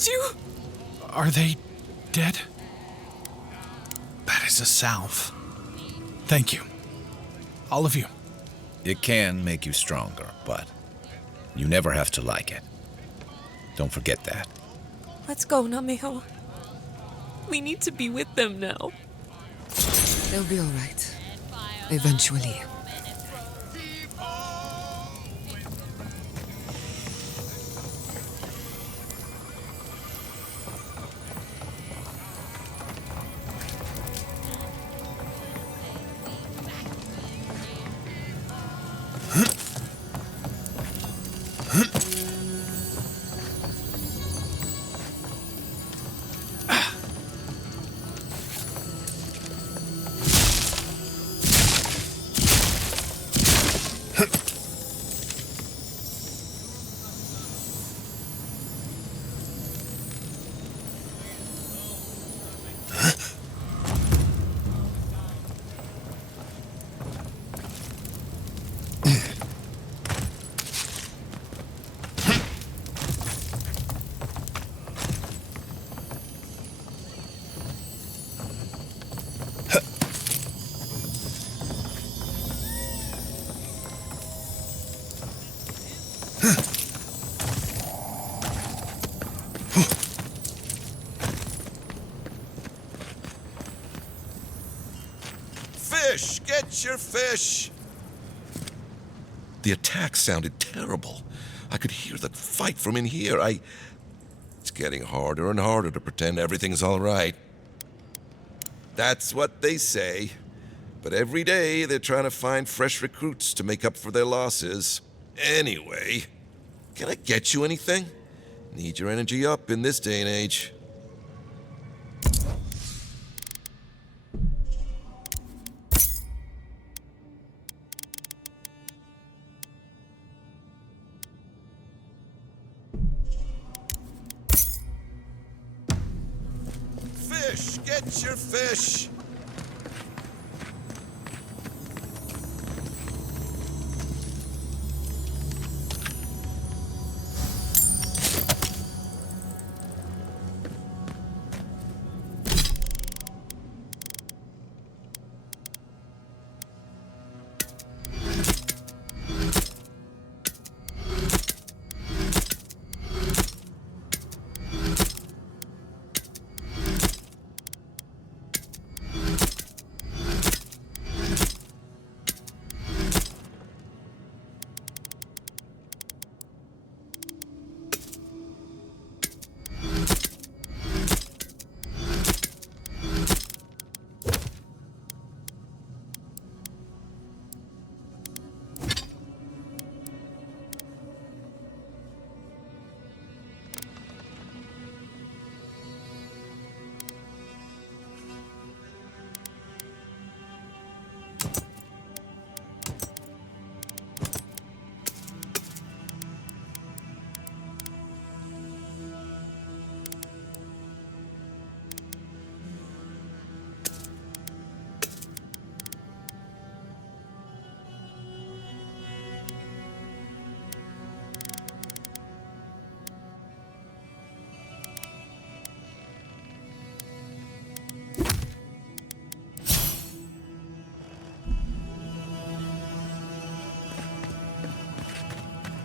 Did you? Are they dead? That is a salve. Thank you. All of you. It can make you stronger, but you never have to like it. Don't forget that. Let's go, Nameho. We need to be with them now. They'll be all right. Eventually. Fish! Get your fish! The attack sounded terrible. I could hear the fight from in here. It's getting harder and harder to pretend everything's all right. That's what they say. But every day they're trying to find fresh recruits to make up for their losses. Anyway, can I get you anything? Need your energy up in this day and age. Fish! Get your fish!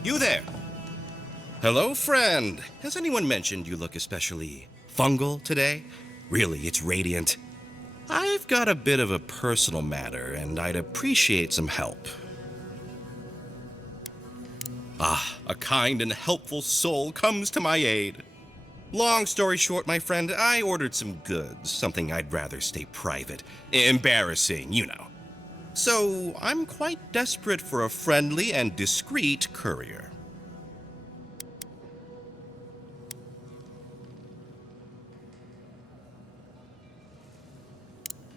You there! Hello, friend. Has anyone mentioned you look especially fungal today? Really, it's radiant. I've got a bit of a personal matter, and I'd appreciate some help. Ah, a kind and helpful soul comes to my aid. Long story short, my friend, I ordered some goods, something I'd rather stay private. Embarrassing, you know. So, I'm quite desperate for a friendly and discreet courier.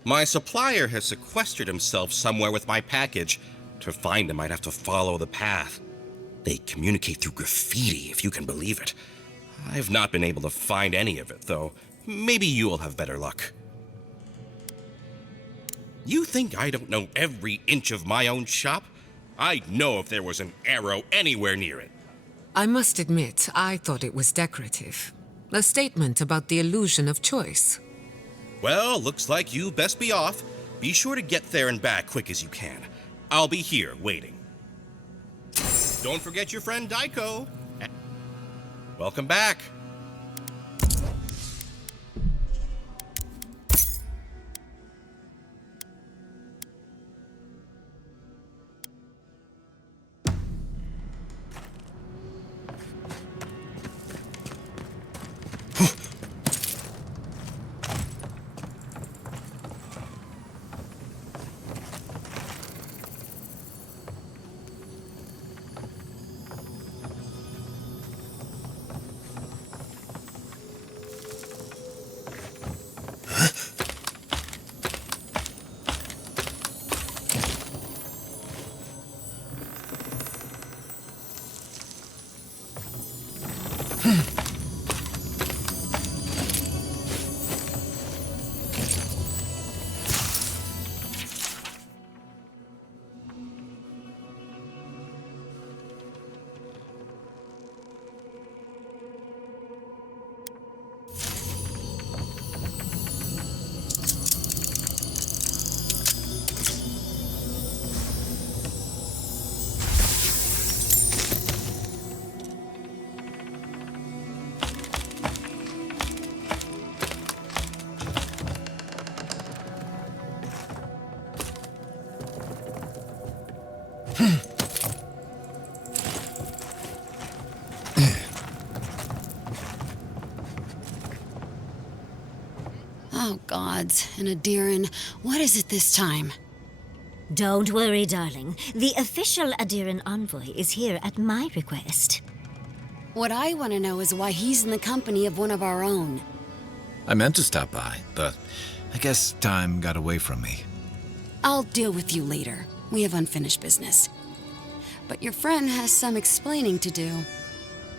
My supplier has sequestered himself somewhere with my package. To find him, I'd have to follow the path. They communicate through graffiti, if you can believe it. I've not been able to find any of it, though. Maybe you'll have better luck. You think I don't know every inch of my own shop? I'd know if there was an arrow anywhere near it. I must admit, I thought it was decorative. A statement about the illusion of choice. Well, looks like you best be off. Be sure to get there and back quick as you can. I'll be here waiting. Don't forget your friend Daiko. Welcome back. Oh, gods. And Adiran, what is it this time? Don't worry, darling. The official Adiran envoy is here at my request. What I want to know is why he's in the company of one of our own. I meant to stop by, but I guess time got away from me. I'll deal with you later. We have unfinished business. But your friend has some explaining to do.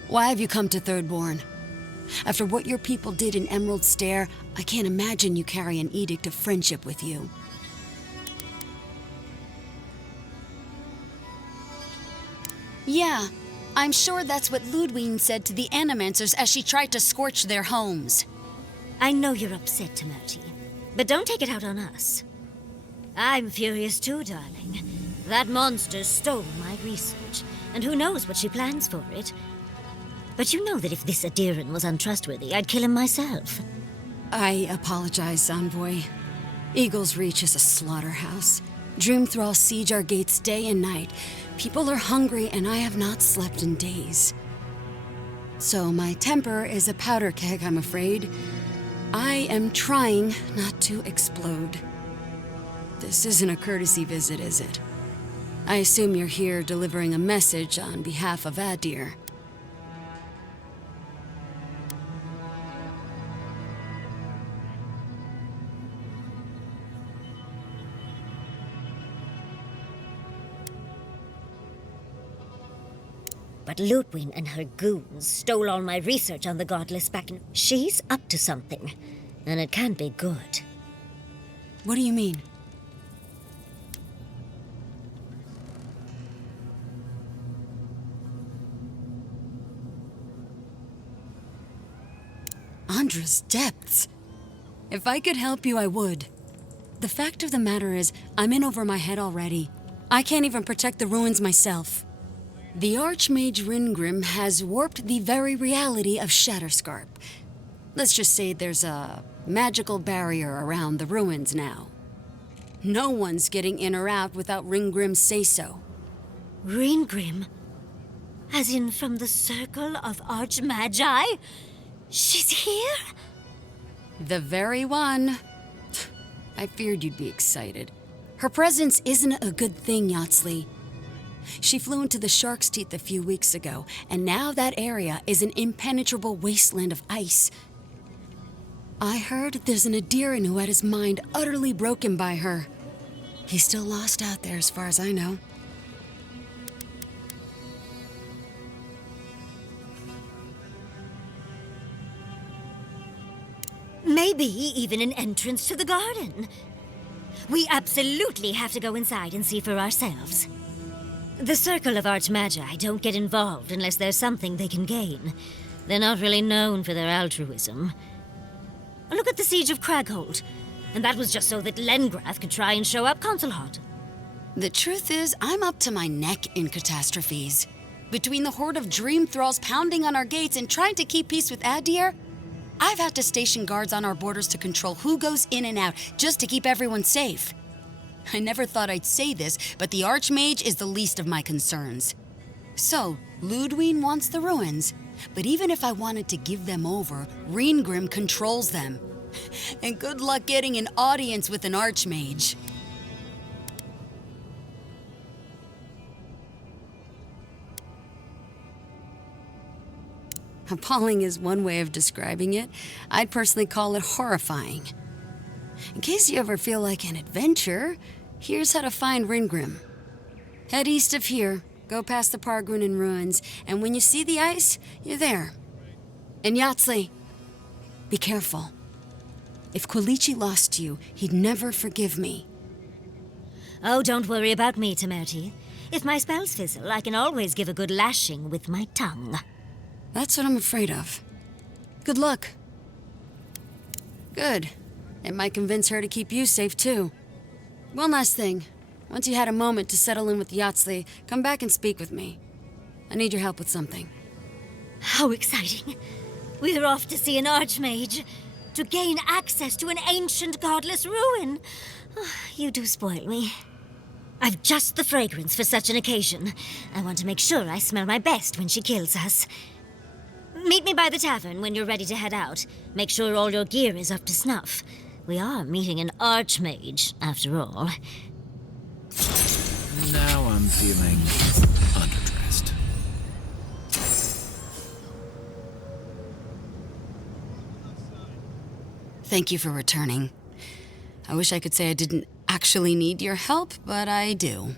Why have you come to Thirdborn? After what your people did in Emerald Stair, I can't imagine you carry an edict of friendship with you. Yeah, I'm sure that's what Ludwig said to the Animancers as she tried to scorch their homes. I know you're upset, Timoti, but don't take it out on us. I'm furious too, darling. That monster stole my research, and who knows what she plans for it. But you know that if this Adiran was untrustworthy, I'd kill him myself. I apologize, Envoy. Eagle's Reach is a slaughterhouse. Dreamthralls siege our gates day and night. People are hungry, and I have not slept in days. So my temper is a powder keg, I'm afraid. I am trying not to explode. This isn't a courtesy visit, is it? I assume you're here delivering a message on behalf of Adir. But Ludwig and her goons stole all my research on the godless back in... She's up to something, and it can't be good. What do you mean? Andra's depths. If I could help you, I would. The fact of the matter is, I'm in over my head already. I can't even protect the ruins myself. The Archmage Ringrim has warped the very reality of Shatterscarp. Let's just say there's a magical barrier around the ruins now. No one's getting in or out without Ringgrim's say-so. Ringgrim? As in from the Circle of Archmagi? She's here? The very one. I feared you'd be excited. Her presence isn't a good thing, Yatsley. She flew into the Shark's Teeth a few weeks ago, and now that area is an impenetrable wasteland of ice. I heard there's an Adiran who had his mind utterly broken by her. He's still lost out there as far as I know. Maybe even an entrance to the garden. We absolutely have to go inside and see for ourselves. The Circle of Archmagi don't get involved unless there's something they can gain. They're not really known for their altruism. Look at the Siege of Craghold. And that was just so that Lengrath could try and show up Consul hot. The truth is, I'm up to my neck in catastrophes. Between the horde of dream thralls pounding on our gates and trying to keep peace with Adir, I've had to station guards on our borders to control who goes in and out, just to keep everyone safe. I never thought I'd say this, but the Archmage is the least of my concerns. So, Ludwine wants the ruins, but even if I wanted to give them over, Reengrim controls them. And good luck getting an audience with an Archmage. Appalling is one way of describing it. I'd personally call it horrifying. In case you ever feel like an adventure, here's how to find Ringrim. Head east of here, go past the Pargunan ruins, and when you see the ice, you're there. And Yatsley, be careful. If Quilichi lost you, he'd never forgive me. Oh, don't worry about me, Temerti. If my spells fizzle, I can always give a good lashing with my tongue. That's what I'm afraid of. Good luck. Good. It might convince her to keep you safe, too. One last thing. Once you had a moment to settle in with Yatsley, come back and speak with me. I need your help with something. How exciting. We're off to see an Archmage. To gain access to an ancient godless ruin. Oh, you do spoil me. I've just the fragrance for such an occasion. I want to make sure I smell my best when she kills us. Meet me by the tavern when you're ready to head out. Make sure all your gear is up to snuff. We are meeting an Archmage, after all. Now I'm feeling underdressed. Thank you for returning. I wish I could say I didn't actually need your help, but I do.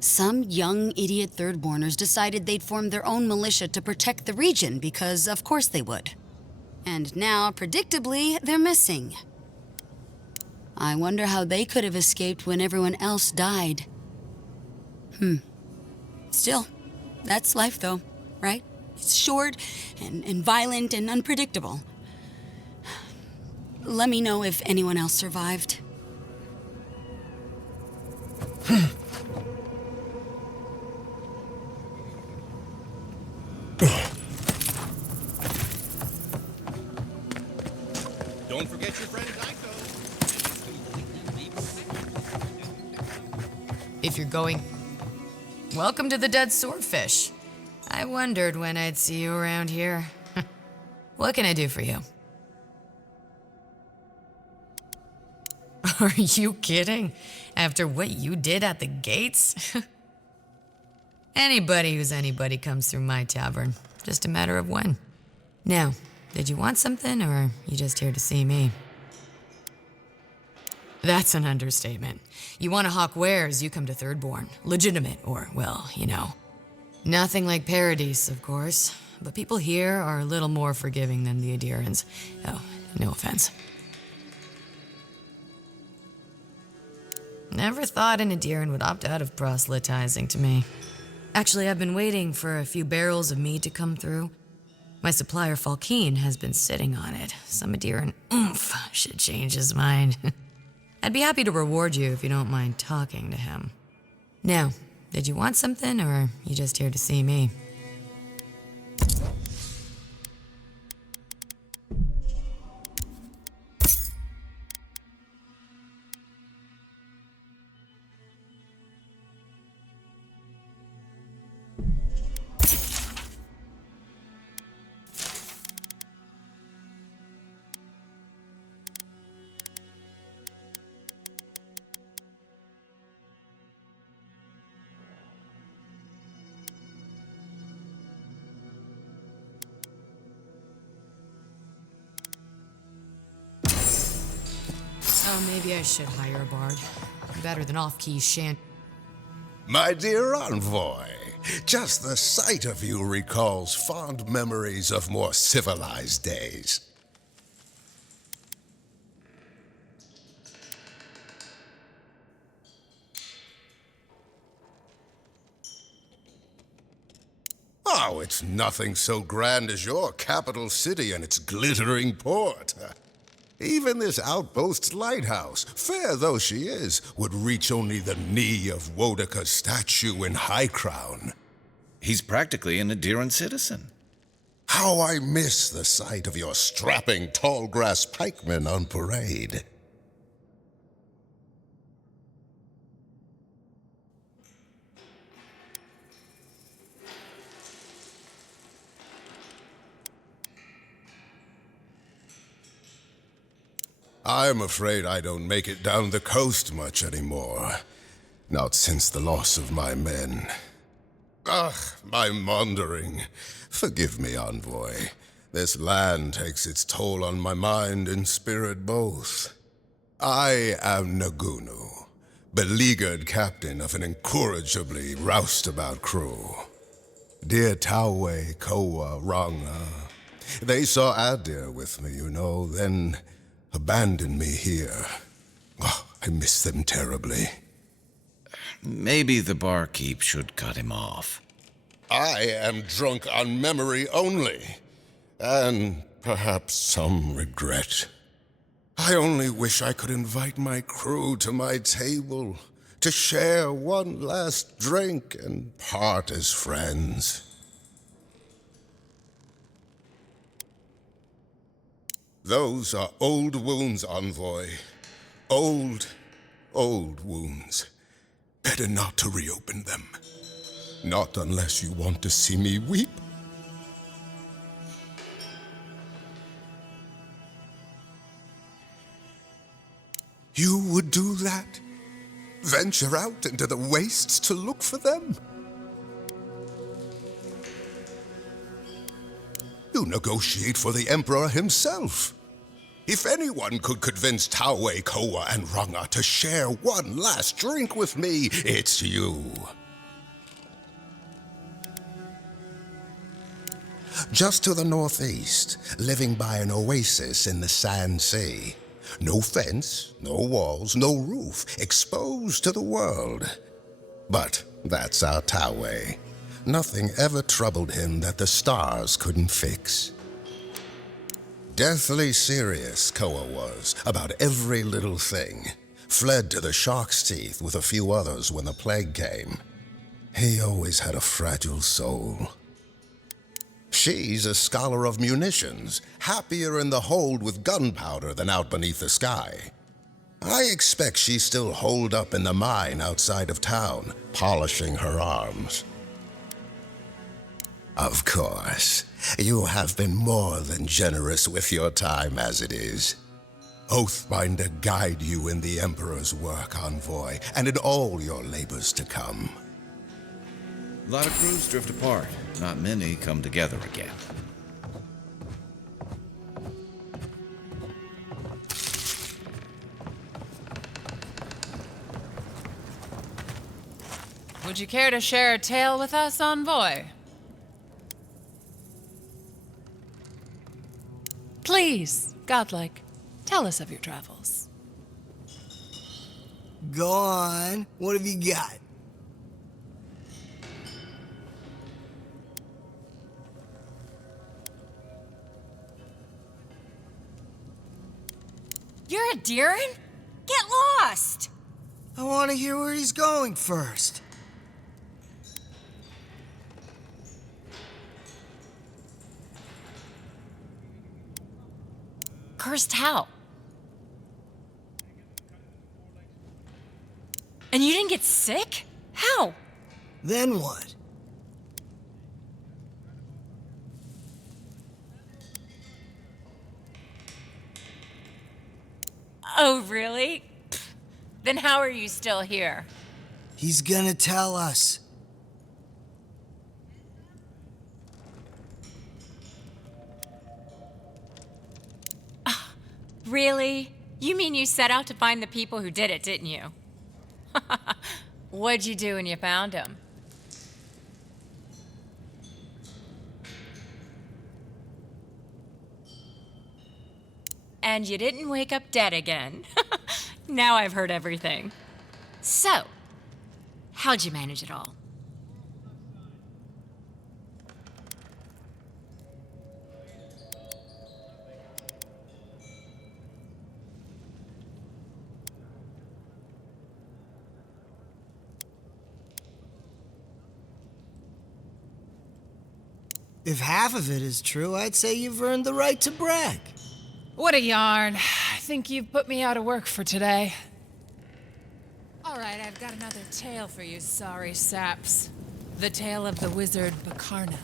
Some young idiot Thirdborners decided they'd form their own militia to protect the region because, of course, they would. And now, predictably, they're missing. I wonder how they could have escaped when everyone else died. Still, that's life, though, right? It's short and violent and unpredictable. Let me know if anyone else survived. Don't forget your friend Daiko. If you're going... Welcome to the Dead Swordfish. I wondered when I'd see you around here. What can I do for you? Are you kidding? After what you did at the gates? Anybody who's anybody comes through my tavern. Just a matter of when. Now, did you want something, or are you just here to see me? That's an understatement. You want to hawk wares, you come to Thirdborn. Legitimate, or, well, you know. Nothing like Paradise, of course. But people here are a little more forgiving than the Adirans. Oh, no offense. Never thought an Adiran would opt out of proselytizing to me. Actually, I've been waiting for a few barrels of mead to come through. My supplier, Falkeen, has been sitting on it. Some Adiran oomph should change his mind. I'd be happy to reward you if you don't mind talking to him. Now, did you want something, or are you just here to see me? Oh, maybe I should hire a bard. Better than off-key shant. My dear envoy, just the sight of you recalls fond memories of more civilized days. Oh, it's nothing so grand as your capital city and its glittering port. Even this outpost's lighthouse, fair though she is, would reach only the knee of Wodaka's statue in High Crown. He's practically an Adiran citizen. How I miss the sight of your strapping tall grass pikemen on parade. I'm afraid I don't make it down the coast much anymore. Not since the loss of my men. Ugh, my maundering. Forgive me, Envoy. This land takes its toll on my mind and spirit both. I am Nagunu, beleaguered captain of an incorrigibly roustabout crew. Dear Tawe, Koa, Ranga, they saw Adir with me, you know, then abandoned me here. Oh, I miss them terribly. Maybe the barkeep should cut him off. I am drunk on memory only, and perhaps some regret. I only wish I could invite my crew to my table, to share one last drink and part as friends. Those are old wounds, Envoy. Old wounds. Better not to reopen them. Not unless you want to see me weep. You would do that? Venture out into the wastes to look for them? You negotiate for the Emperor himself. If anyone could convince Tawe, Koa, and Ranga to share one last drink with me, it's you. Just to the northeast, living by an oasis in the Sand Sea. No fence, no walls, no roof, exposed to the world. But that's our Tawe. Nothing ever troubled him that the stars couldn't fix. Deathly serious, Koa was, about every little thing. Fled to the shark's teeth with a few others when the plague came. He always had a fragile soul. She's a scholar of munitions, happier in the hold with gunpowder than out beneath the sky. I expect she's still holed up in the mine outside of town, polishing her arms. Of course, you have been more than generous with your time as it is. Oathbinder guide you in the Emperor's work, Envoy, and in all your labors to come. A lot of crews drift apart. Not many come together again. Would you care to share a tale with us, Envoy? Please, godlike, tell us of your travels. Go on. What have you got? You're a Adiran? Get lost! I want to hear where he's going first. Cursed how? And you didn't get sick? How? Then what? Oh, really? Then how are you still here? He's gonna tell us. Really? You mean you set out to find the people who did it, didn't you? What'd you do when you found them? And you didn't wake up dead again. Now I've heard everything. So, how'd you manage it all? If half of it is true, I'd say you've earned the right to brag. What a yarn. I think you've put me out of work for today. All right, I've got another tale for you, sorry saps. The tale of the wizard Bakarna.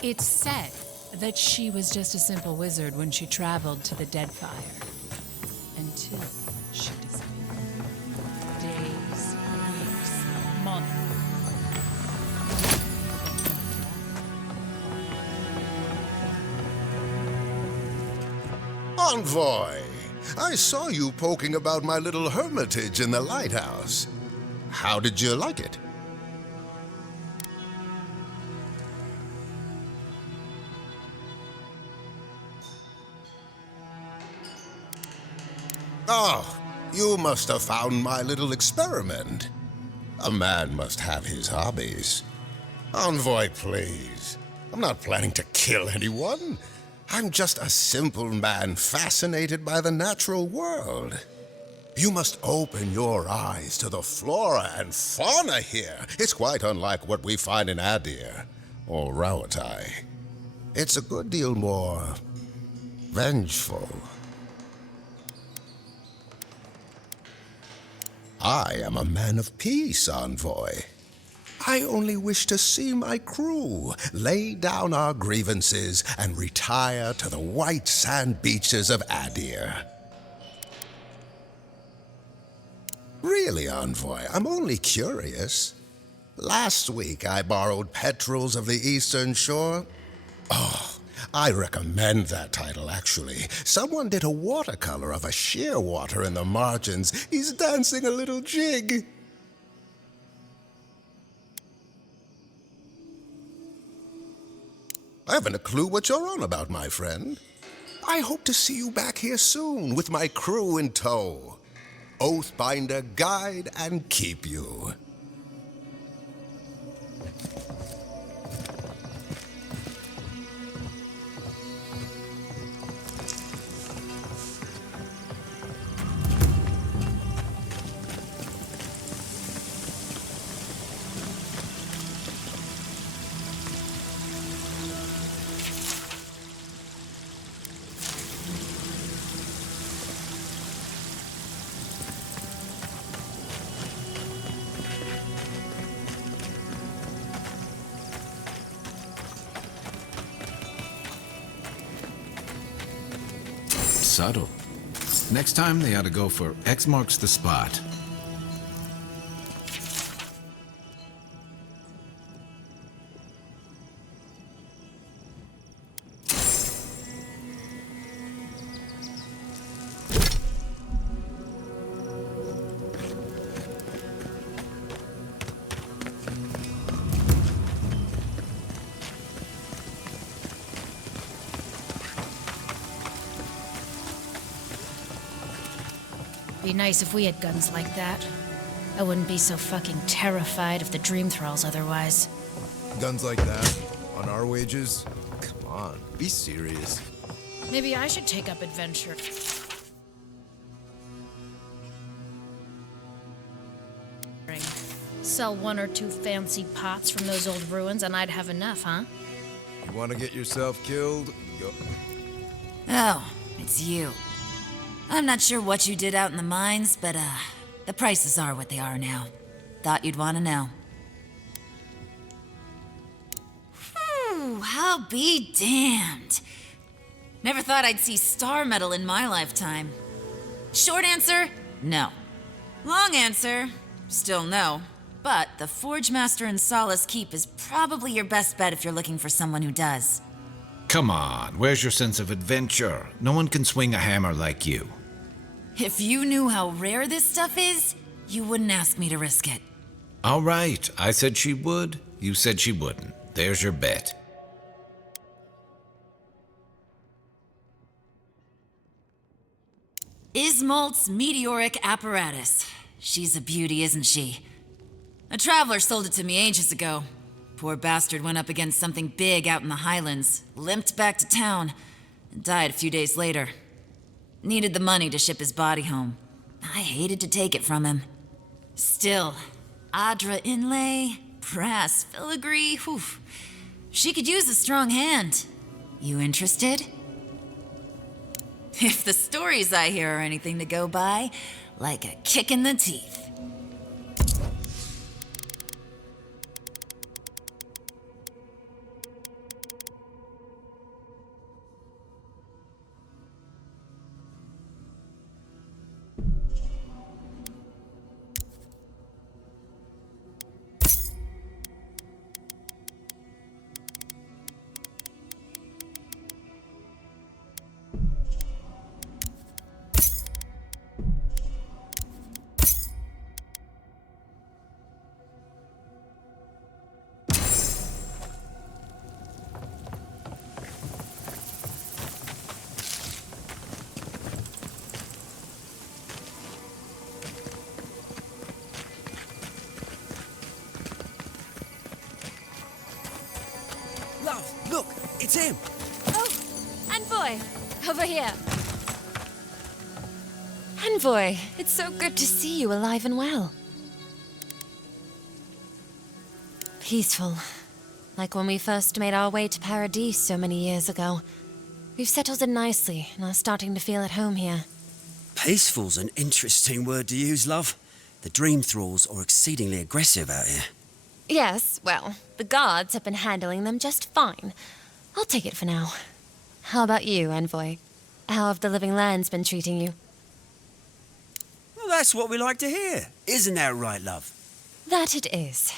It's said that she was just a simple wizard when she traveled to the Deadfire. Until she disappeared. Days, weeks, months. Envoy, I saw you poking about my little hermitage in the lighthouse. How did you like it? Oh, you must have found my little experiment. A man must have his hobbies. Envoy, please. I'm not planning to kill anyone. I'm just a simple man fascinated by the natural world. You must open your eyes to the flora and fauna here. It's quite unlike what we find in Adir or Rawatai. It's a good deal more vengeful. I am a man of peace, Envoy. I only wish to see my crew lay down our grievances and retire to the white sand beaches of Adir. Really, Envoy, I'm only curious. Last week I borrowed petrels of the Eastern Shore. Oh, I recommend that title, actually. Someone did a watercolor of a shearwater in the margins. He's dancing a little jig. I haven't a clue what you're on about, my friend. I hope to see you back here soon with my crew in tow. Oathbinder, guide, and keep you. Subtle. Next time they ought to go for X marks the spot. Be nice if we had guns like that. I wouldn't be so fucking terrified of the dream thralls otherwise. Guns like that? On our wages? Come on, be serious. Maybe I should take up adventure. Sell one or two fancy pots from those old ruins and I'd have enough, huh? You want to get yourself killed? Go. Oh, it's you. I'm not sure what you did out in the mines, but, the prices are what they are now. Thought you'd want to know. I'll be damned. Never thought I'd see star metal in my lifetime. Short answer, no. Long answer, still no. But the Forge Master in Solace Keep is probably your best bet if you're looking for someone who does. Come on, where's your sense of adventure? No one can swing a hammer like you. If you knew how rare this stuff is, you wouldn't ask me to risk it. All right, I said she would, you said she wouldn't. There's your bet. Ismalt's meteoric apparatus. She's a beauty, isn't she? A traveler sold it to me ages ago. Poor bastard went up against something big out in the Highlands, limped back to town, and died a few days later. Needed the money to ship his body home. I hated to take it from him. Still, Adra inlay, brass filigree, whew. She could use a strong hand. You interested? If the stories I hear are anything to go by, like a kick in the teeth. Love, look, it's him. Oh, Envoy, over here. Envoy, it's so good to see you alive and well. Peaceful. Like when we first made our way to Paradise so many years ago. We've settled in nicely and are starting to feel at home here. Peaceful's an interesting word to use, love. The dream thralls are exceedingly aggressive out here. Yes, well, the guards have been handling them just fine. I'll take it for now. How about you, Envoy? How have the living lands been treating you? Well, that's what we like to hear. Isn't that right, love? That it is.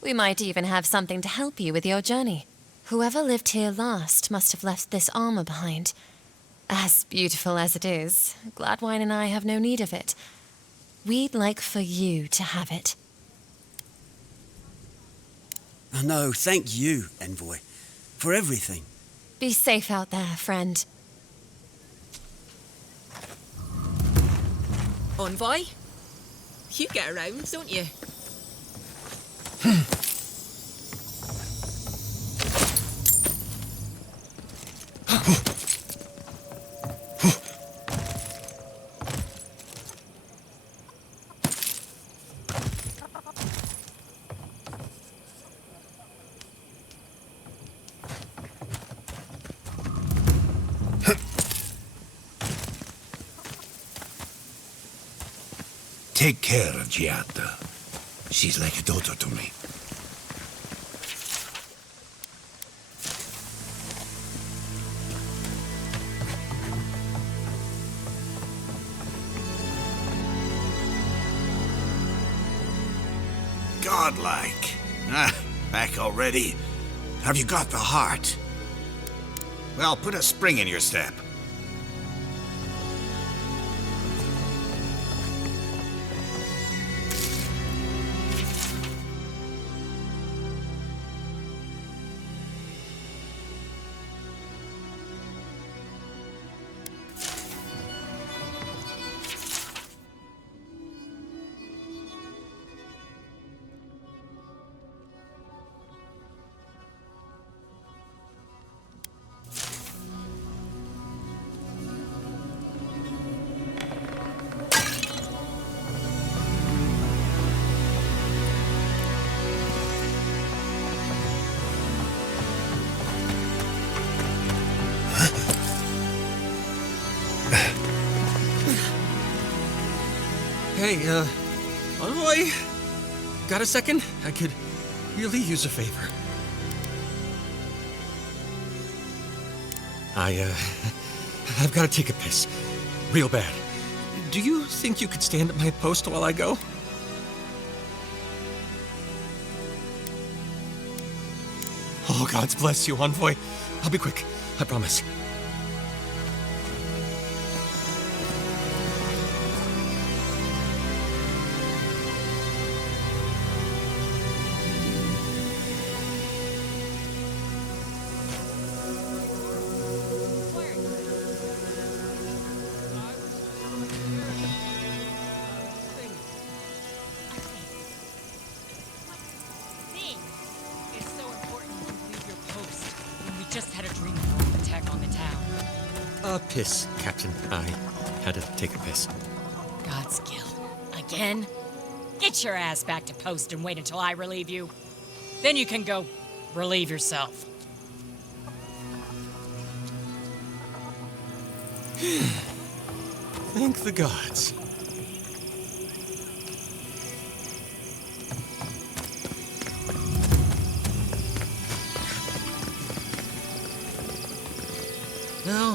We might even have something to help you with your journey. Whoever lived here last must have left this armor behind. As beautiful as it is, Gladwine and I have no need of it. We'd like for you to have it. No, thank you, Envoy, for everything. Be safe out there, friend. Envoy? You get around, don't you? Take care of Giada. She's like a daughter to me. Godlike. Ah, back already? Have you got the heart? Well, put a spring in your step. Hey, Envoy? Got a second? I could really use a favor. I've got to take a piss. Real bad. Do you think you could stand at my post while I go? Oh, God's bless you, Envoy. I'll be quick. I promise. Piss, Captain. I had to take a piss. Godskill. Again? Get your ass back to post and wait until I relieve you. Then you can go relieve yourself. Thank the gods. Now,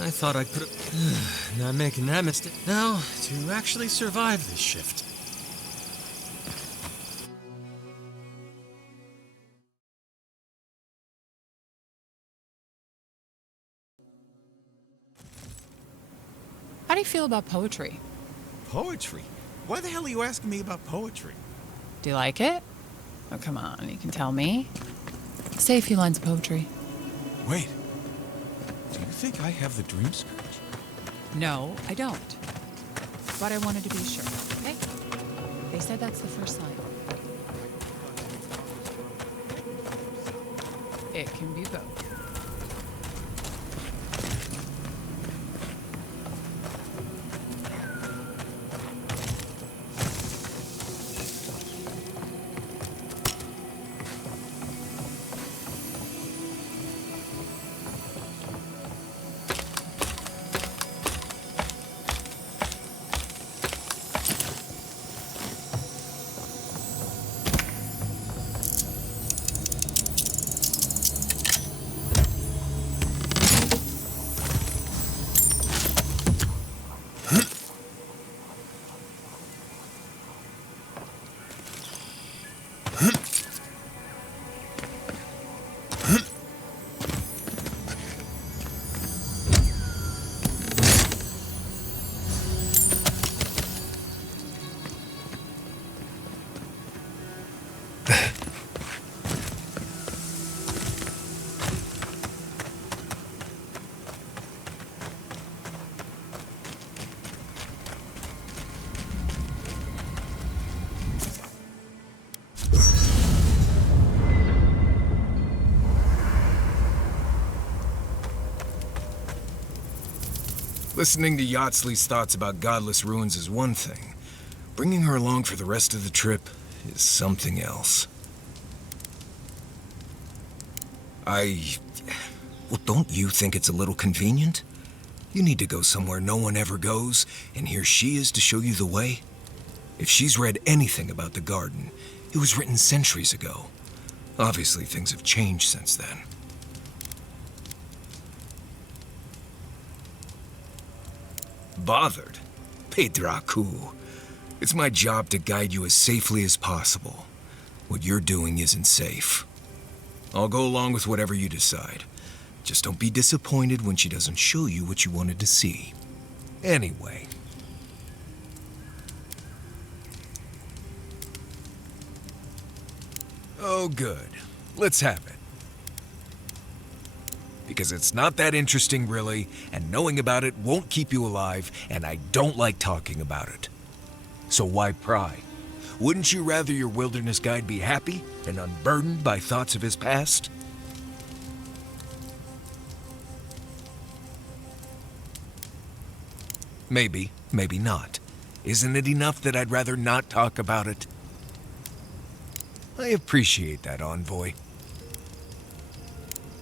I thought I could have... Not making that mistake. Now, to actually survive this shift. How do you feel about poetry? Poetry? Why the hell are you asking me about poetry? Do you like it? Oh, come on, you can tell me. Say a few lines of poetry. Wait. Do you think I have the dream scourge? No, I don't. But I wanted to be sure, okay? They said that's the first line. It can be both. Listening to Yatsley's thoughts about godless ruins is one thing. Bringing her along for the rest of the trip is something else. Well, don't you think it's a little convenient? You need to go somewhere no one ever goes, and here she is to show you the way? If she's read anything about the garden, it was written centuries ago. Obviously, things have changed since then. Bothered? Pedraku. It's my job to guide you as safely as possible. What you're doing isn't safe. I'll go along with whatever you decide. Just don't be disappointed when she doesn't show you what you wanted to see. Anyway. Oh, good. Let's have it. Because it's not that interesting, really, and knowing about it won't keep you alive, and I don't like talking about it. So why pry? Wouldn't you rather your wilderness guide be happy and unburdened by thoughts of his past? Maybe, maybe not. Isn't it enough that I'd rather not talk about it? I appreciate that, Envoy.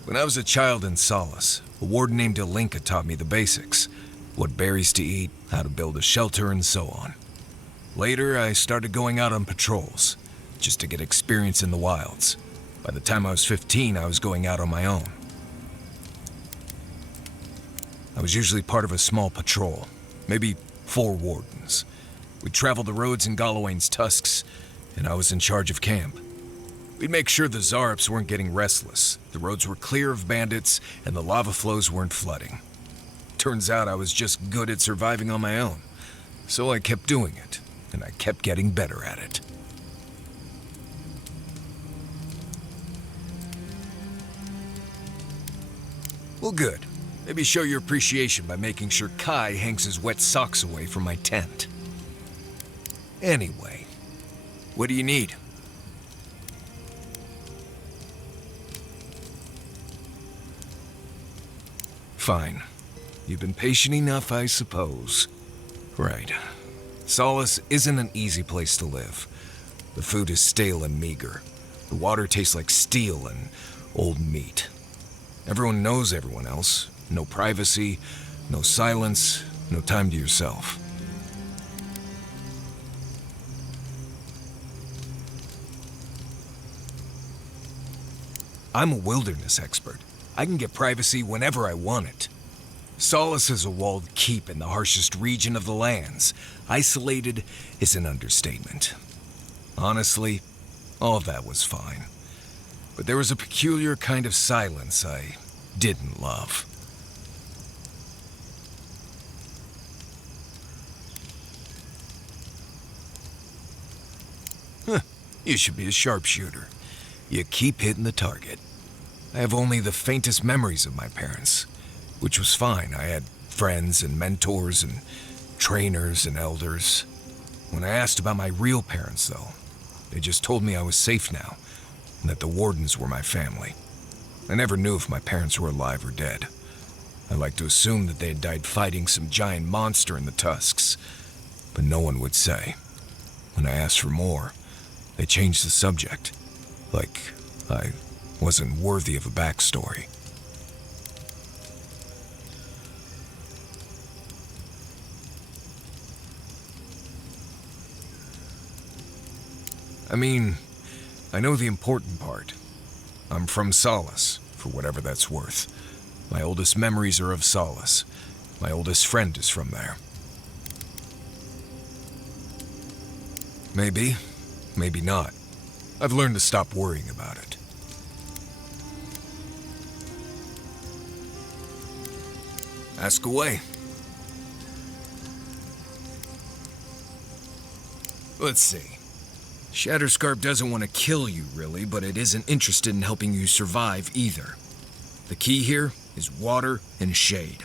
When I was a child in Solace, a warden named Alinka taught me the basics. What berries to eat, how to build a shelter, and so on. Later, I started going out on patrols, just to get experience in the wilds. By the time I was 15, I was going out on my own. I was usually part of a small patrol, maybe 4 wardens. We'd travel the roads in Galawain's tusks, and I was in charge of camp. We'd make sure the Zarups weren't getting restless, the roads were clear of bandits, and the lava flows weren't flooding. Turns out I was just good at surviving on my own, so I kept doing it, and I kept getting better at it. Well, good. Maybe show your appreciation by making sure Kai hangs his wet socks away from my tent. Anyway, what do you need? Fine. You've been patient enough, I suppose. Right. Solace isn't an easy place to live. The food is stale and meager. The water tastes like steel and old meat. Everyone knows everyone else. No privacy, No silence, no time to yourself. I'm a wilderness expert. I can get privacy whenever I want it. Solace is a walled keep in the harshest region of the lands. Isolated is an understatement. Honestly, all of that was fine. But there was a peculiar kind of silence I didn't love. Huh, you should be a sharpshooter. You keep hitting the target. I have only the faintest memories of my parents, which was fine. I had friends and mentors and trainers and elders. When I asked about my real parents, though, they just told me I was safe now, and that the wardens were my family. I never knew if my parents were alive or dead. I like to assume that they had died fighting some giant monster in the tusks, but no one would say. When I asked for more, they changed the subject, like I wasn't worthy of a backstory. I mean, I know the important part. I'm from Solace, for whatever that's worth. My oldest memories are of Solace. My oldest friend is from there. Maybe, maybe not. I've learned to stop worrying about it. Ask away. Let's see. Shatterscarp doesn't want to kill you, really, but it isn't interested in helping you survive either. The key here is water and shade.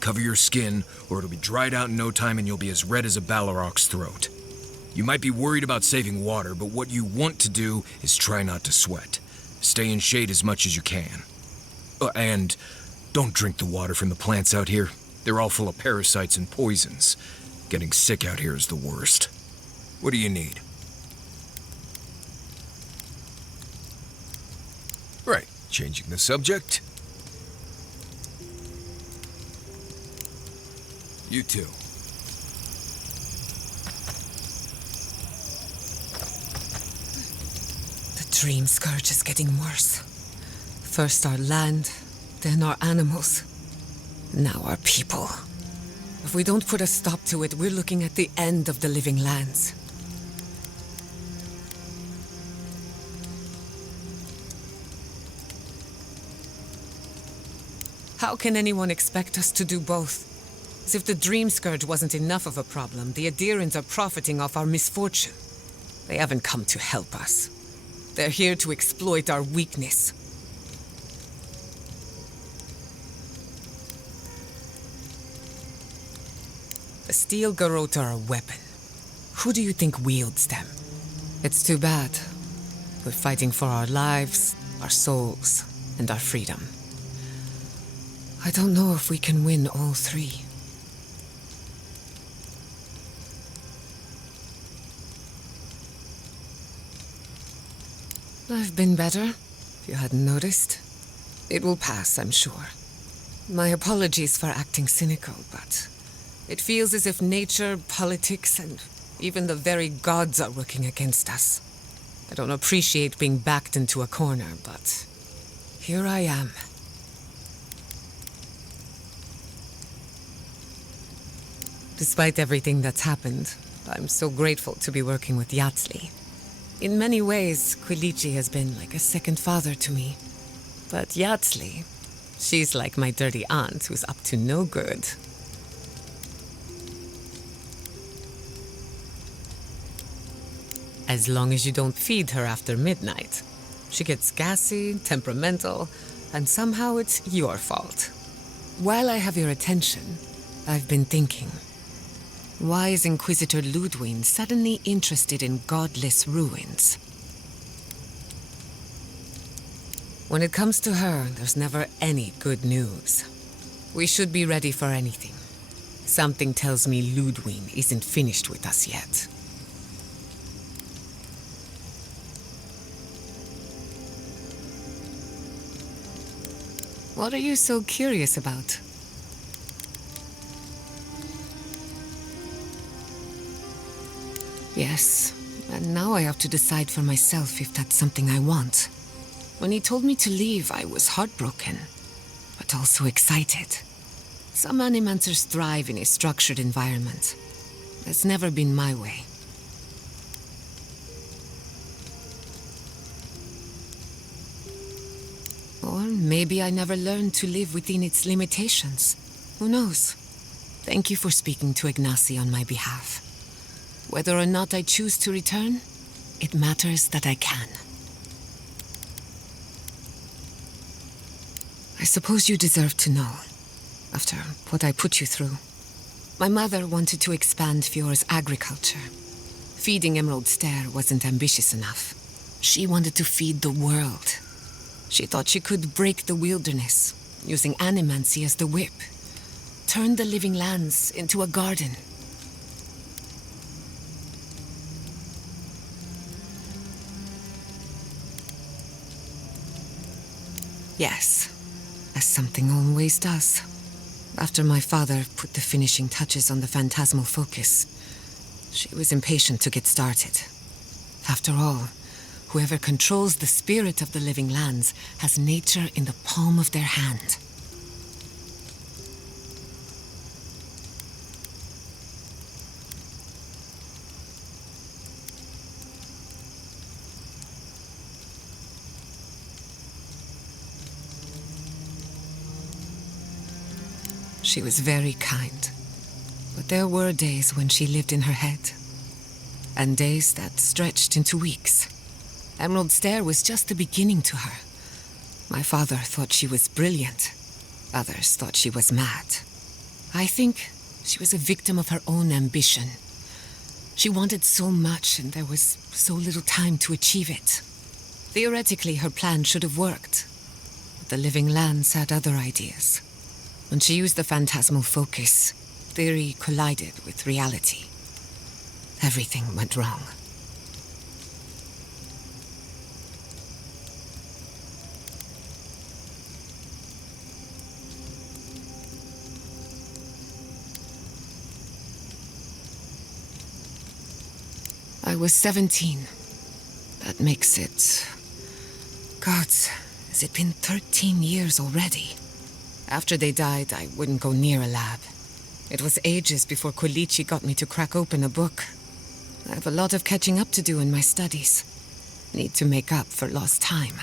Cover your skin, or it'll be dried out in no time and you'll be as red as a Balrog's throat. You might be worried about saving water, but what you want to do is try not to sweat. Stay in shade as much as you can. And don't drink the water from the plants out here. They're all full of parasites and poisons. Getting sick out here is the worst. What do you need? Right, changing the subject. You too. The dream scourge is getting worse. First our land, then our animals. Now our people. If we don't put a stop to it, we're looking at the end of the living lands. How can anyone expect us to do both? As if the dream scourge wasn't enough of a problem, the Adherents are profiting off our misfortune. They haven't come to help us. They're here to exploit our weakness. The steel garrote are a weapon. Who do you think wields them? It's too bad. We're fighting for our lives, our souls, and our freedom. I don't know if we can win all three. I've been better, if you hadn't noticed. It will pass, I'm sure. My apologies for acting cynical, but it feels as if nature, politics, and even the very gods are working against us. I don't appreciate being backed into a corner, but here I am. Despite everything that's happened, I'm so grateful to be working with Yatsli. In many ways, Quilichi has been like a second father to me. But Yatsli, she's like my dirty aunt who's up to no good. As long as you don't feed her after midnight. She gets gassy, temperamental, and somehow it's your fault. While I have your attention, I've been thinking. Why is Inquisitor Ludwig suddenly interested in godless ruins? When it comes to her, there's never any good news. We should be ready for anything. Something tells me Ludwig isn't finished with us yet. What are you so curious about? Yes, and now I have to decide for myself if that's something I want. When he told me to leave, I was heartbroken, but also excited. Some animancers thrive in a structured environment. That's never been my way. Or maybe I never learned to live within its limitations. Who knows? Thank you for speaking to Ignacy on my behalf. Whether or not I choose to return, it matters that I can. I suppose you deserve to know, after what I put you through. My mother wanted to expand Fiora's agriculture. Feeding Emerald Stair wasn't ambitious enough. She wanted to feed the world. She thought she could break the wilderness, using animancy as the whip. Turn the living lands into a garden. Yes, as something always does. After my father put the finishing touches on the phantasmal focus, she was impatient to get started. After all, whoever controls the spirit of the living lands has nature in the palm of their hand. She was very kind, but there were days when she lived in her head, and days that stretched into weeks. Emerald Stair was just the beginning to her. My father thought she was brilliant. Others thought she was mad. I think she was a victim of her own ambition. She wanted so much, and there was so little time to achieve it. Theoretically, her plan should have worked, but the living lands had other ideas. When she used the phantasmal focus, theory collided with reality. Everything went wrong. I was 17. That makes it... Gods, has it been 13 years already? After they died, I wouldn't go near a lab. It was ages before Kolichi got me to crack open a book. I have a lot of catching up to do in my studies. Need to make up for lost time.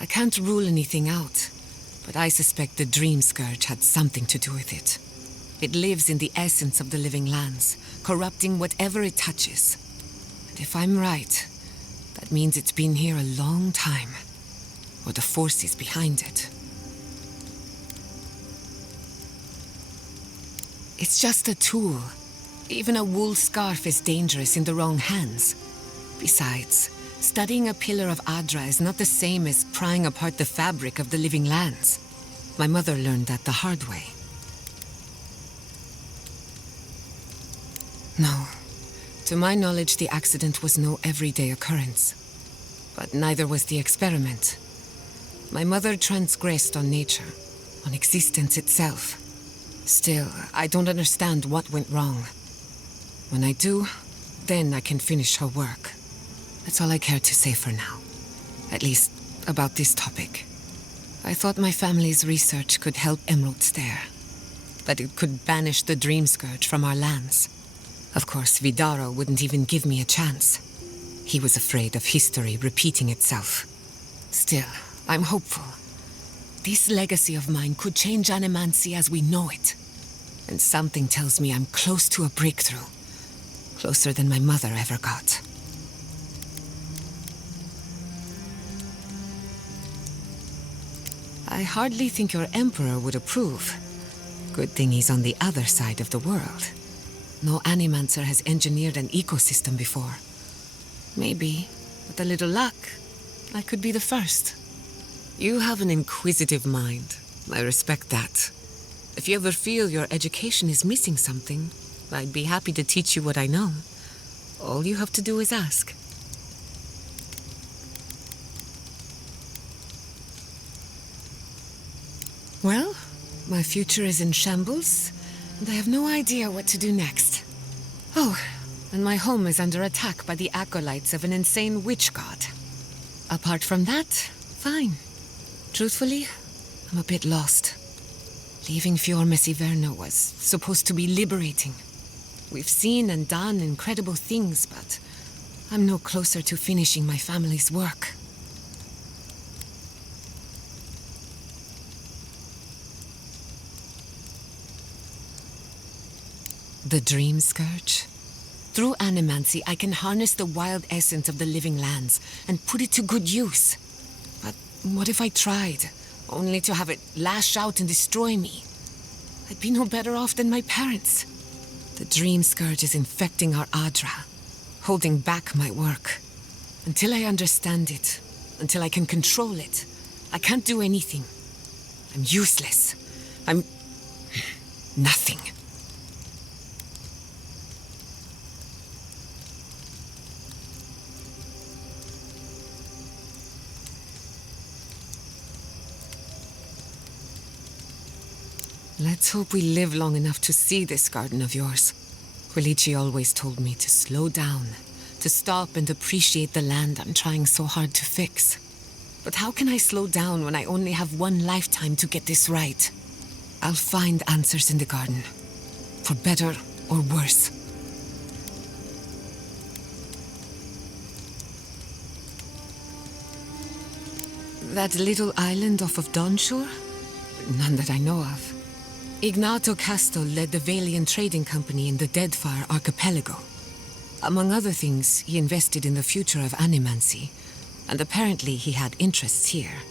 I can't rule anything out, but I suspect the Dream Scourge had something to do with it. It lives in the essence of the living lands, corrupting whatever it touches. And if I'm right, that means it's been here a long time. Or the forces behind it. It's just a tool. Even a wool scarf is dangerous in the wrong hands. Besides, studying a pillar of Adra is not the same as prying apart the fabric of the living lands. My mother learned that the hard way. No. To my knowledge, the accident was no everyday occurrence. But neither was the experiment. My mother transgressed on nature, on existence itself. Still, I don't understand what went wrong. When I do, then I can finish her work. That's all I care to say for now. At least, about this topic. I thought my family's research could help Emerald Stair. That it could banish the Dream Scourge from our lands. Of course, Vidaro wouldn't even give me a chance. He was afraid of history repeating itself. Still, I'm hopeful. This legacy of mine could change animancy as we know it. And something tells me I'm close to a breakthrough. Closer than my mother ever got. I hardly think your Emperor would approve. Good thing he's on the other side of the world. No Animancer has engineered an ecosystem before. Maybe, with a little luck, I could be the first. You have an inquisitive mind. I respect that. If you ever feel your education is missing something, I'd be happy to teach you what I know. All you have to do is ask. Well, my future is in shambles, and I have no idea what to do next. Oh, and my home is under attack by the acolytes of an insane witch god. Apart from that, fine. Truthfully, I'm a bit lost. Leaving Fior Messiverno was supposed to be liberating. We've seen and done incredible things, but I'm no closer to finishing my family's work. The Dream Scourge? Through animancy, I can harness the wild essence of the living lands and put it to good use. But what if I tried, only to have it lash out and destroy me? I'd be no better off than my parents. The Dream Scourge is infecting our Adra, holding back my work. Until I understand it, until I can control it, I can't do anything. I'm useless. I'm nothing. Let's hope we live long enough to see this garden of yours. Quilici always told me to slow down, to stop and appreciate the land I'm trying so hard to fix. But how can I slow down when I only have one lifetime to get this right? I'll find answers in the garden, for better or worse. That little island off of Dawnshore? None that I know of. Ignato Casto led the Valian trading company in the Deadfire archipelago. Among other things, he invested in the future of animancy, and apparently he had interests here.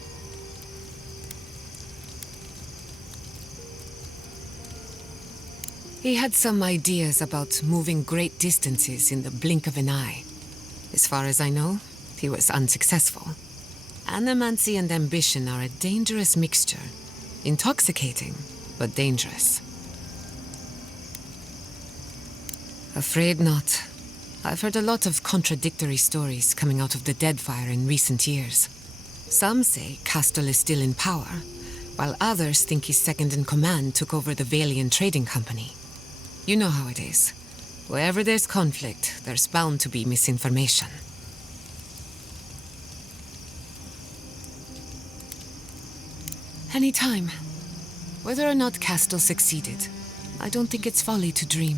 He had some ideas about moving great distances in the blink of an eye. As far as I know, he was unsuccessful. Animancy and ambition are a dangerous mixture. Intoxicating, but dangerous. Afraid not. I've heard a lot of contradictory stories coming out of the Deadfire in recent years. Some say Castle is still in power, while others think his second-in-command took over the Valian trading company. You know how it is. Wherever there's conflict, there's bound to be misinformation. Any time. Whether or not Castle succeeded, I don't think it's folly to dream.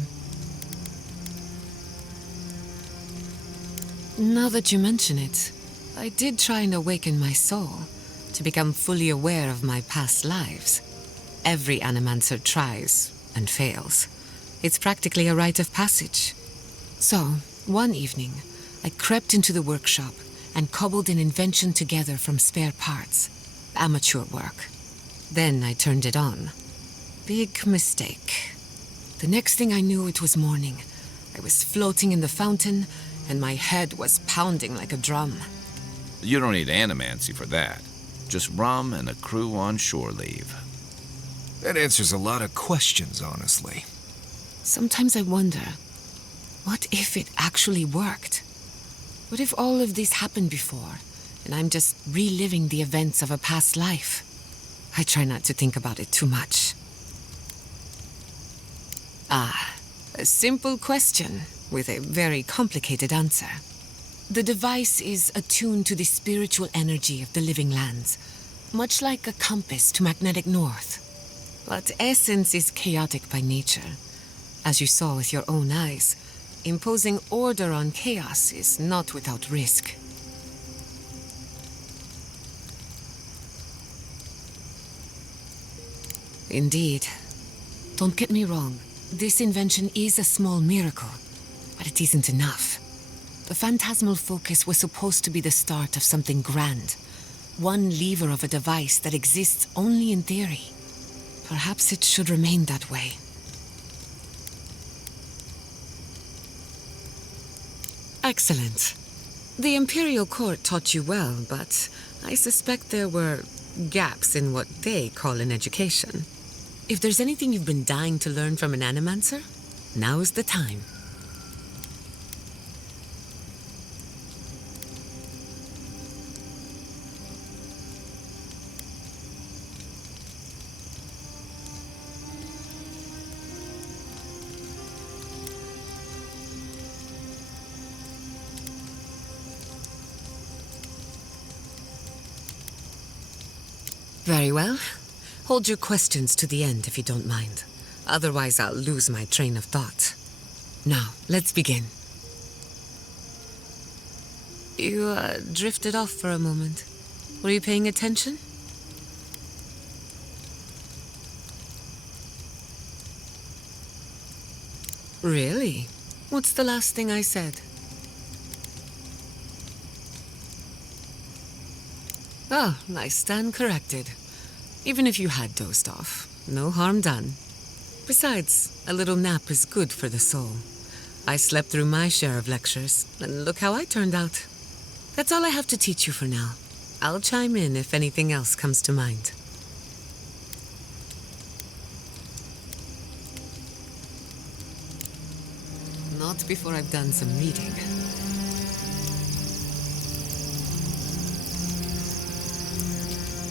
Now that you mention it, I did try and awaken my soul, to become fully aware of my past lives. Every animancer tries and fails. It's practically a rite of passage. So, one evening, I crept into the workshop and cobbled an invention together from spare parts. Amateur work. Then I turned it on. Big mistake. The next thing I knew, it was morning. I was floating in the fountain, and my head was pounding like a drum. You don't need animancy for that. Just rum and a crew on shore leave. That answers a lot of questions, honestly. Sometimes I wonder, what if it actually worked? What if all of this happened before, and I'm just reliving the events of a past life? I try not to think about it too much. Ah, a simple question with a very complicated answer. The device is attuned to the spiritual energy of the living lands, much like a compass to magnetic north. But essence is chaotic by nature. As you saw with your own eyes, imposing order on chaos is not without risk. Indeed. Don't get me wrong. This invention is a small miracle, but it isn't enough. The phantasmal focus was supposed to be the start of something grand. One lever of a device that exists only in theory. Perhaps it should remain that way. Excellent. The Imperial Court taught you well, but I suspect there were gaps in what they call an education. If there's anything you've been dying to learn from an animancer, now's the time. Very well. Hold your questions to the end if you don't mind. Otherwise, I'll lose my train of thought. Now, let's begin. You drifted off for a moment. Were you paying attention? Really? What's the last thing I said? Oh, I stand corrected. Even if you had dozed off, no harm done. Besides, a little nap is good for the soul. I slept through my share of lectures, and look how I turned out. That's all I have to teach you for now. I'll chime in if anything else comes to mind. Not before I've done some reading.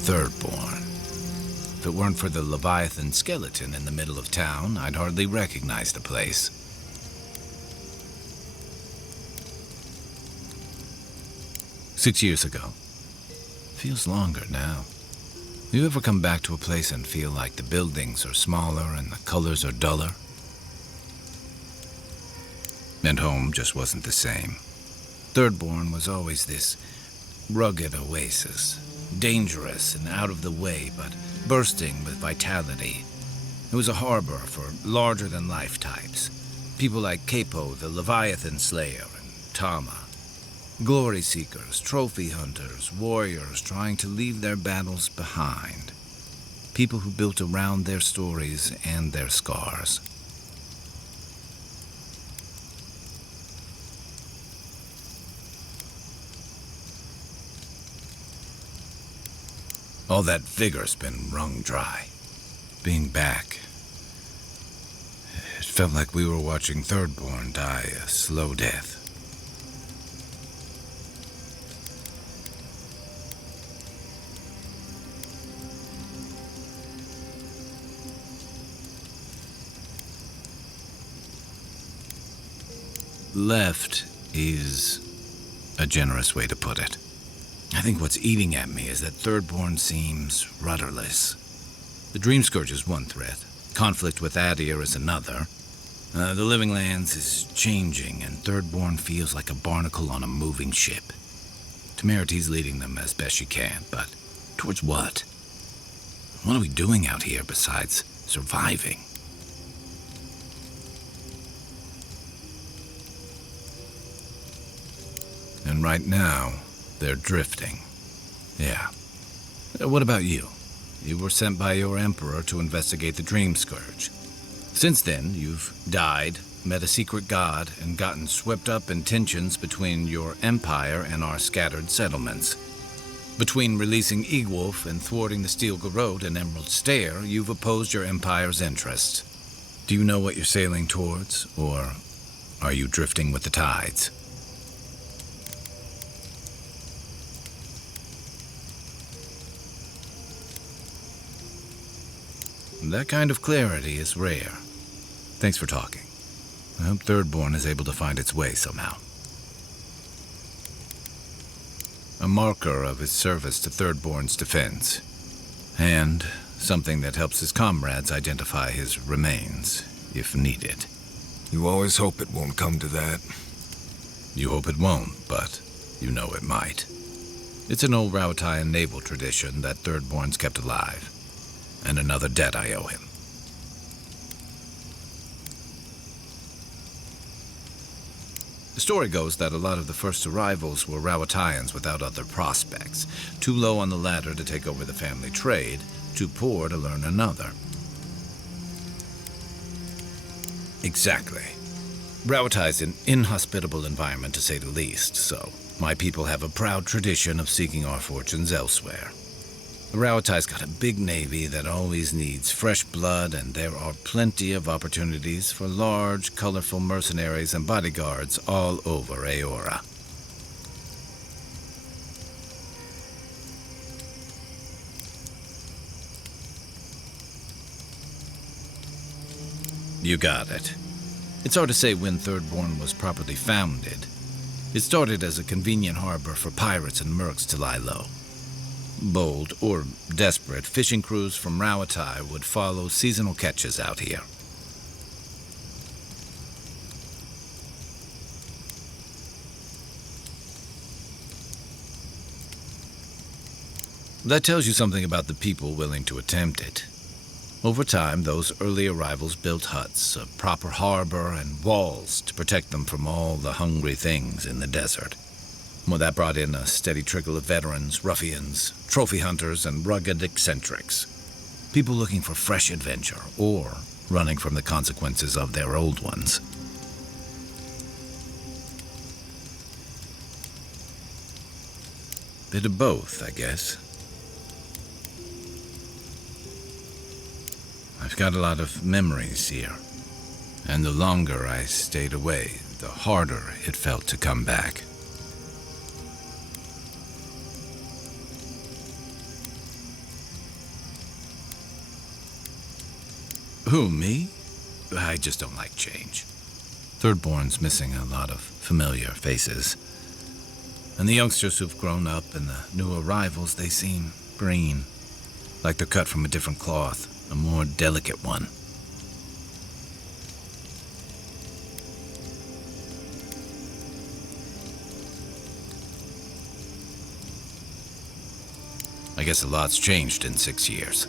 Thirdborn. If it weren't for the Leviathan skeleton in the middle of town, I'd hardly recognize the place. "6 years ago. Feels longer now. You ever come back to a place and feel like the buildings are smaller and the colors are duller? And home just wasn't the same. Thirdborn was always this rugged oasis, dangerous and out of the way, but bursting with vitality. It was a harbor for larger-than-life types. People like Capo, the Leviathan Slayer, and Tama. Glory seekers, trophy hunters, warriors trying to leave their battles behind. People who built around their stories and their scars. All that vigor's been wrung dry. Being back, it felt like we were watching Thirdborn die a slow death. Left is a generous way to put it. I think what's eating at me is that Thirdborn seems rudderless. The Dream Scourge is one threat. Conflict with Adir is another. The Living Lands is changing, and Thirdborn feels like a barnacle on a moving ship. Temeriti's leading them as best she can, but towards what? What are we doing out here besides surviving? And right now, they're drifting. Yeah. What about you? You were sent by your Emperor to investigate the Dream Scourge. Since then, you've died, met a secret god, and gotten swept up in tensions between your empire and our scattered settlements. Between releasing Egwolf and thwarting the Steel Garrote and Emerald Stair, you've opposed your empire's interests. Do you know what you're sailing towards, or are you drifting with the tides? That kind of clarity is rare. Thanks for talking. I hope Thirdborn is able to find its way somehow. A marker of his service to Thirdborn's defense, and something that helps his comrades identify his remains, if needed. You always hope it won't come to that. You hope it won't, but you know it might. It's an old Rauataian naval tradition that Thirdborn's kept alive. And another debt I owe him. The story goes that a lot of the first arrivals were Rauataians without other prospects, too low on the ladder to take over the family trade, too poor to learn another. Exactly. Rauatai's an inhospitable environment, to say the least, so my people have a proud tradition of seeking our fortunes elsewhere. The Rauatai's got a big navy that always needs fresh blood, and there are plenty of opportunities for large, colorful mercenaries and bodyguards all over Eora. You got it. It's hard to say when Thirdborn was properly founded. It started as a convenient harbor for pirates and mercs to lie low. Bold or desperate, fishing crews from Rawatai would follow seasonal catches out here. That tells you something about the people willing to attempt it. Over time, those early arrivals built huts, a proper harbor, and walls to protect them from all the hungry things in the desert. Well, that brought in a steady trickle of veterans, ruffians, trophy hunters, and rugged eccentrics. People looking for fresh adventure, or running from the consequences of their old ones. Bit of both, I guess. I've got a lot of memories here, and the longer I stayed away, the harder it felt to come back. Who, me? I just don't like change. Thirdborn's missing a lot of familiar faces. And the youngsters who've grown up and the new arrivals, they seem green. Like they're cut from a different cloth, a more delicate one. I guess a lot's changed in 6 years.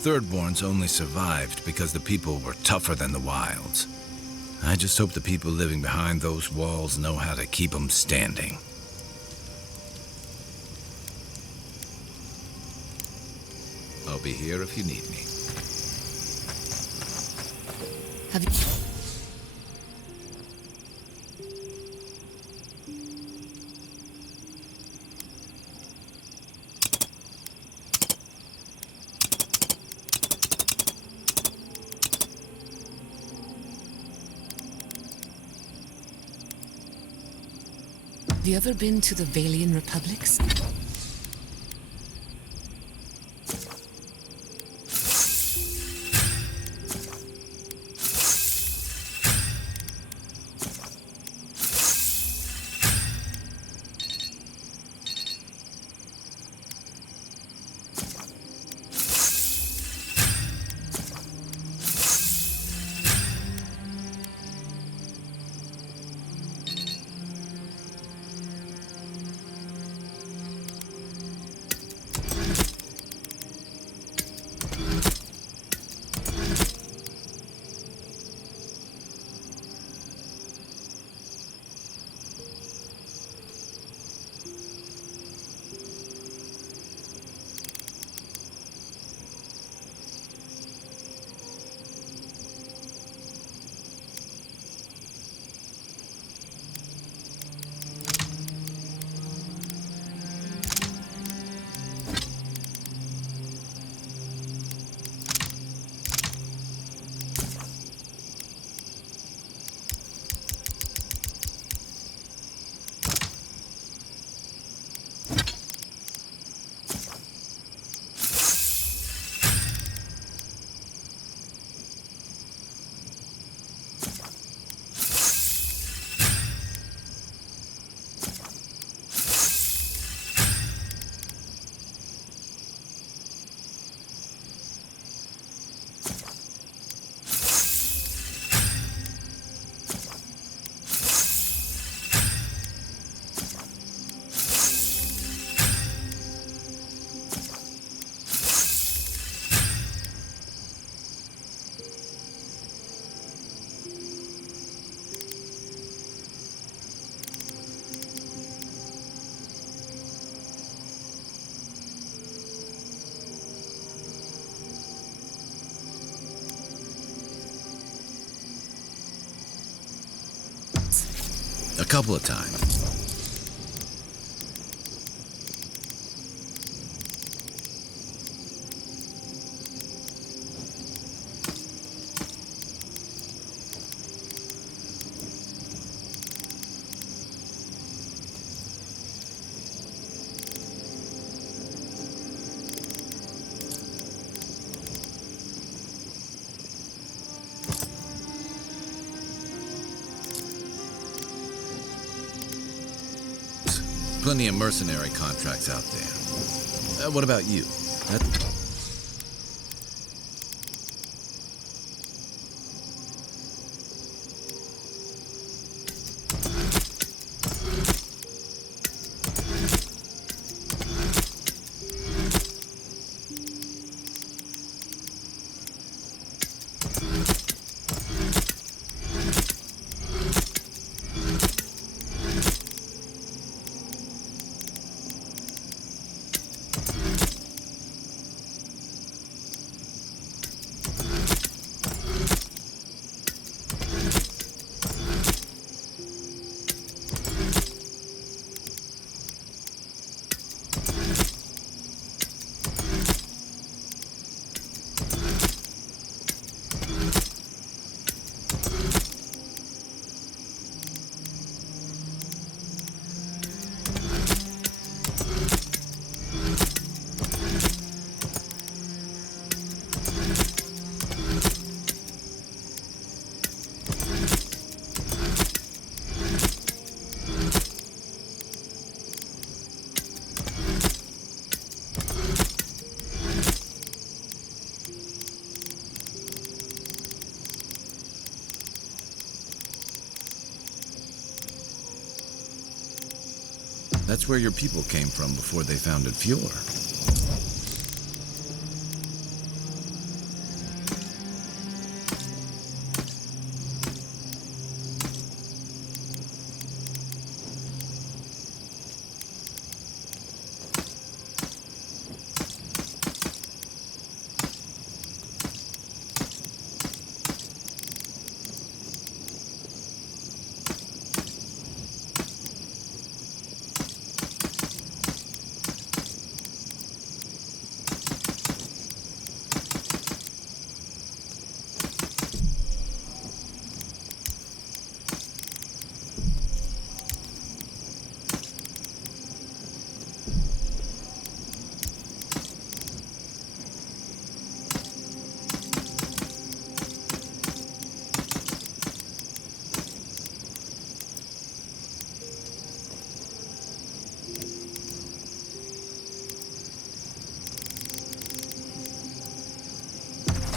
Thirdborns only survived because the people were tougher than the wilds. I just hope the people living behind those walls know how to keep them standing. I'll be here if you need me. Have you... Have you ever been to the Valian Republics? A couple of times. Plenty of mercenary contracts out there. What about you? That's where your people came from before they founded Fjord.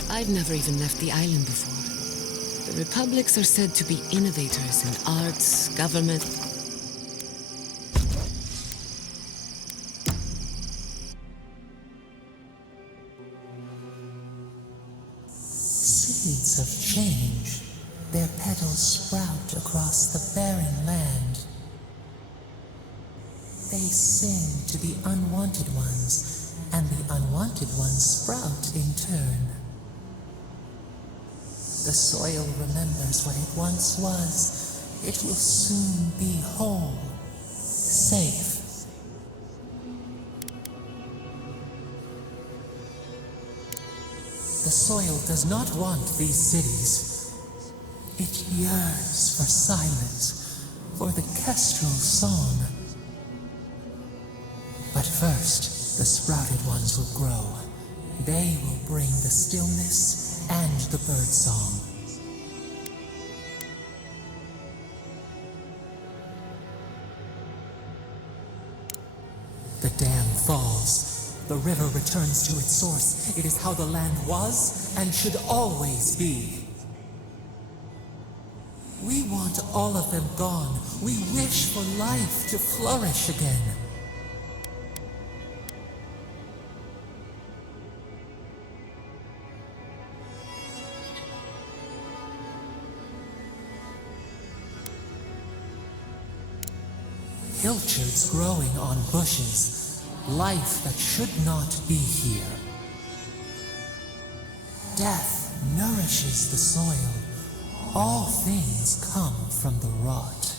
I've never even left the island before. The republics are said to be innovators in arts, government. Seeds of change. Their petals sprout across the barren land. They sing to the unwanted ones, and the unwanted ones sprout in turn. The soil remembers what it once was. It will soon be whole, safe. The soil does not want these cities. It yearns for silence, for the kestrel song. But first, the sprouted ones will grow. They will bring the stillness and the bird song. The dam falls. The river returns to its source. It is how the land was and should always be. We want all of them gone. We wish for life to flourish again. Pilchards growing on bushes, life that should not be here. Death nourishes the soil. All things come from the rot.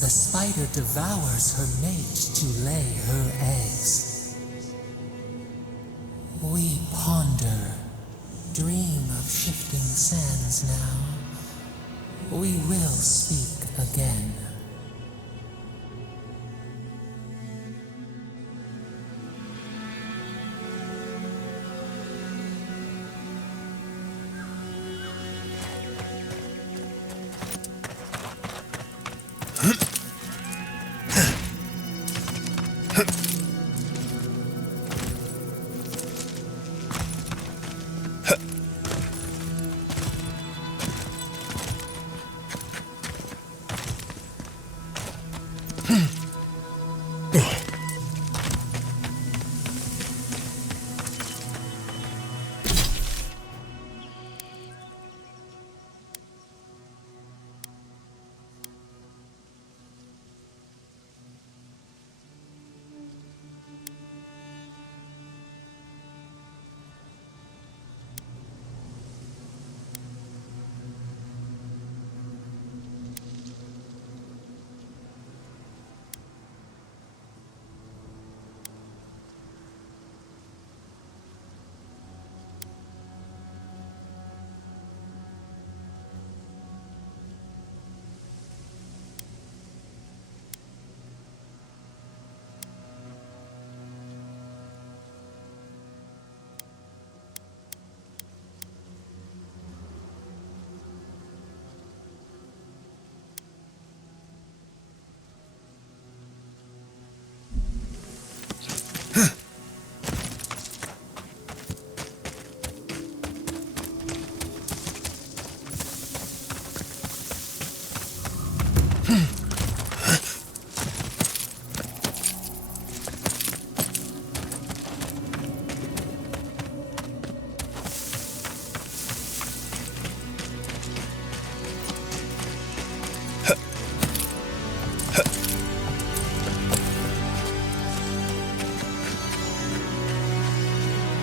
The spider devours her mate to lay her eggs. We ponder, dream of shifting sands now. We will speak again.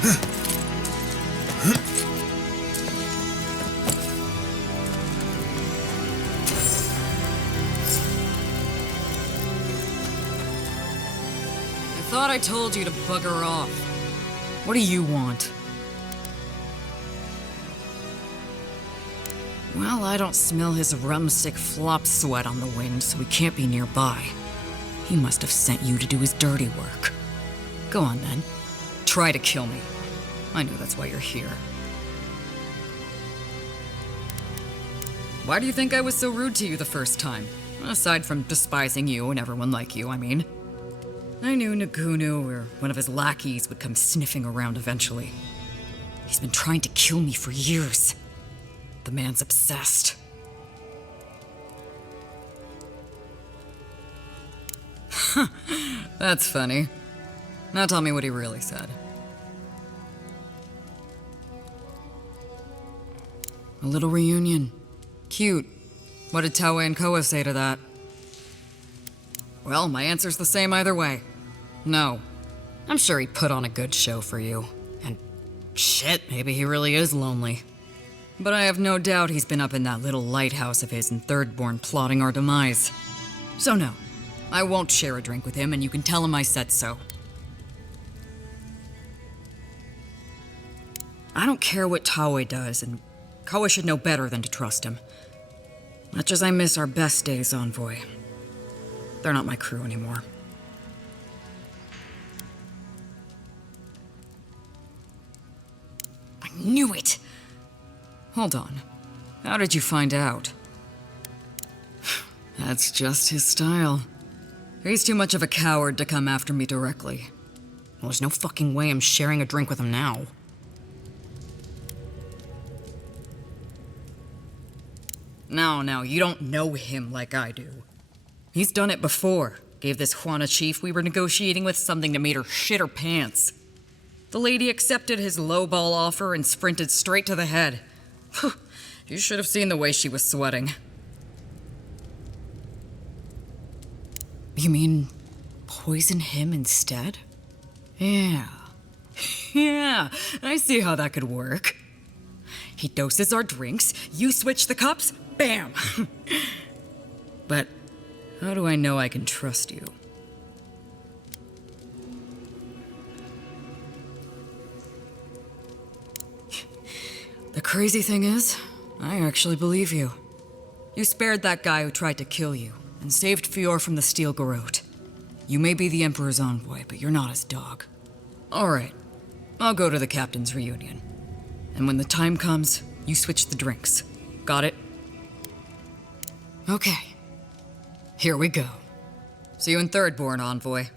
I thought I told you to bugger off. What do you want? Well, I don't smell his rumstick flop sweat on the wind, so he can't be nearby. He must have sent you to do his dirty work. Go on, then. Try to kill me. I know that's why you're here. Why do you think I was so rude to you the first time? Aside from despising you and everyone like you, I mean. I knew Nagunu or one of his lackeys would come sniffing around eventually. He's been trying to kill me for years. The man's obsessed. That's funny. Now tell me what he really said. A little reunion. Cute. What did Tawe and Koa say to that? Well, my answer's the same either way. No. I'm sure he put on a good show for you. And shit, maybe he really is lonely. But I have no doubt he's been up in that little lighthouse of his in Thirdborn plotting our demise. So no, I won't share a drink with him, and you can tell him I said so. I don't care what Tawe does, and Koa should know better than to trust him. Much as I miss our best days, Envoy. They're not my crew anymore. I knew it! Hold on. How did you find out? That's just his style. He's too much of a coward to come after me directly. Well, there's no fucking way I'm sharing a drink with him now. No, you don't know him like I do. He's done it before. Gave this Juana chief we were negotiating with something that made her shit her pants. The lady accepted his lowball offer and sprinted straight to the head. You should have seen the way she was sweating. You mean poison him instead? Yeah. Yeah, I see how that could work. He doses our drinks, you switch the cups, bam! But how do I know I can trust you? The crazy thing is, I actually believe you. You spared that guy who tried to kill you, and saved Fior from the Steel Garrote. You may be the Emperor's envoy, but you're not his dog. Alright, I'll go to the captain's reunion. And when the time comes, you switch the drinks. Got it? Okay. Here we go. See you in Thirdborn, Envoy.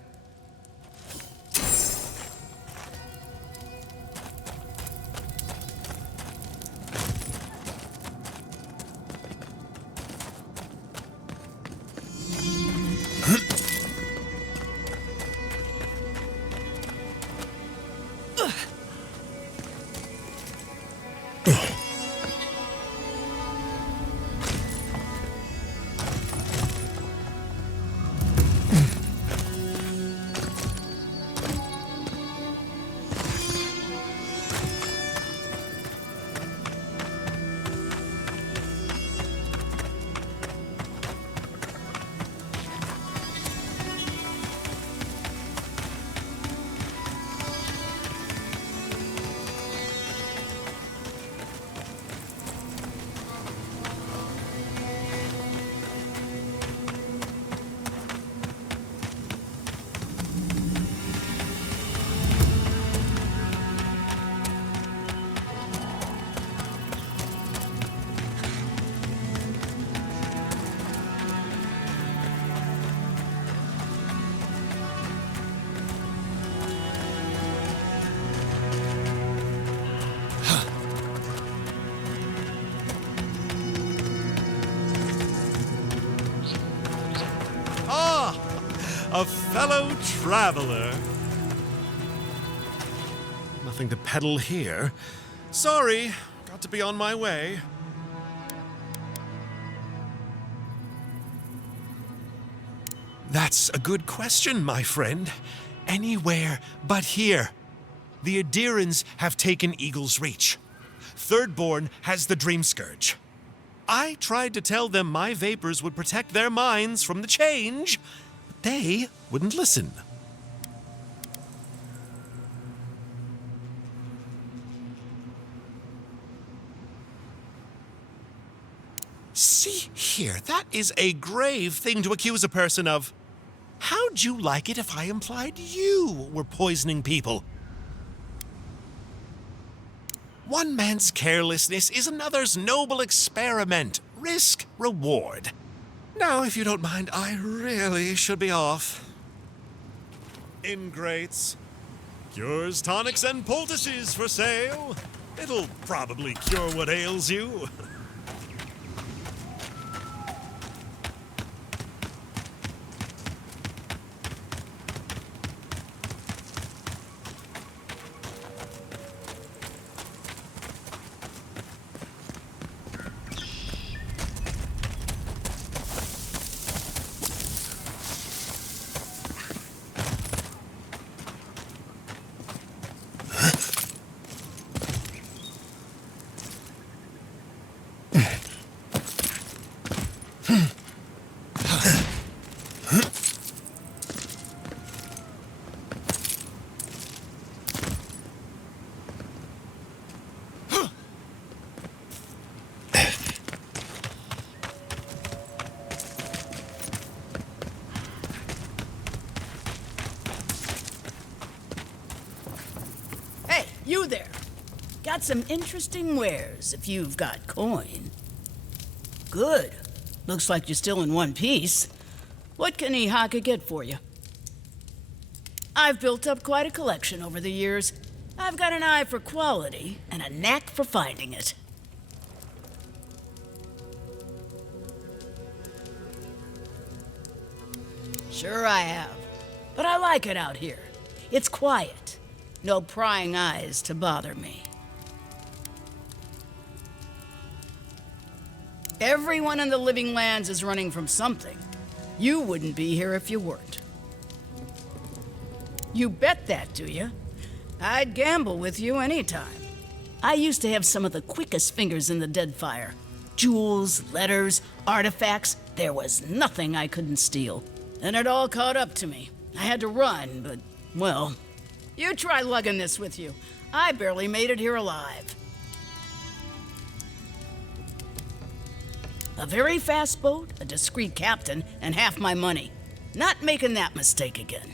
A fellow traveler. Nothing to peddle here. Sorry, got to be on my way. That's a good question, my friend. Anywhere but here. The Adirans have taken Eagle's Reach. Thirdborn has the Dream Scourge. I tried to tell them my vapors would protect their minds from the change, but they wouldn't listen. See here, that is a grave thing to accuse a person of. How'd you like it if I implied you were poisoning people? One man's carelessness is another's noble experiment. Risk, reward. Now, if you don't mind, I really should be off. Ingrates. Cures, tonics, and poultices for sale. It'll probably cure what ails you. You there. Got some interesting wares if you've got coin. Good. Looks like you're still in one piece. What can Ihaka get for you? I've built up quite a collection over the years. I've got an eye for quality and a knack for finding it. Sure I have. But I like it out here. It's quiet. No prying eyes to bother me. Everyone in the living lands is running from something. You wouldn't be here if you weren't. You bet that, do you? I'd gamble with you anytime. I used to have some of the quickest fingers in the Deadfire. Jewels, letters, artifacts, there was nothing I couldn't steal. And it all caught up to me. I had to run, but, well, you try lugging this with you. I barely made it here alive. A very fast boat, a discreet captain, and half my money. Not making that mistake again.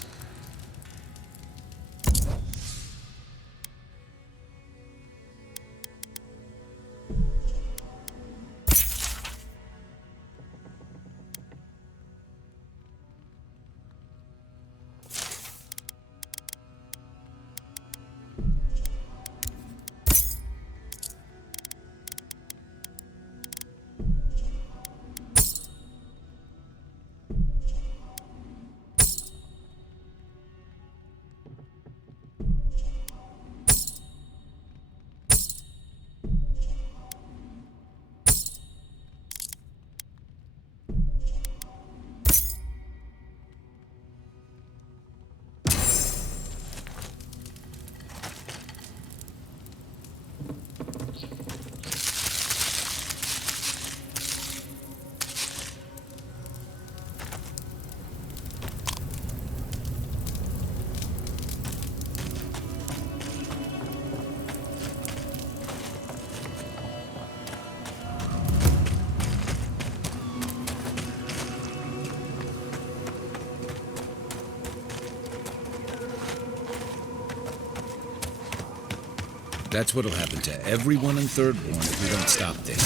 That's what'll happen to everyone in Thirdborn if we don't stop this.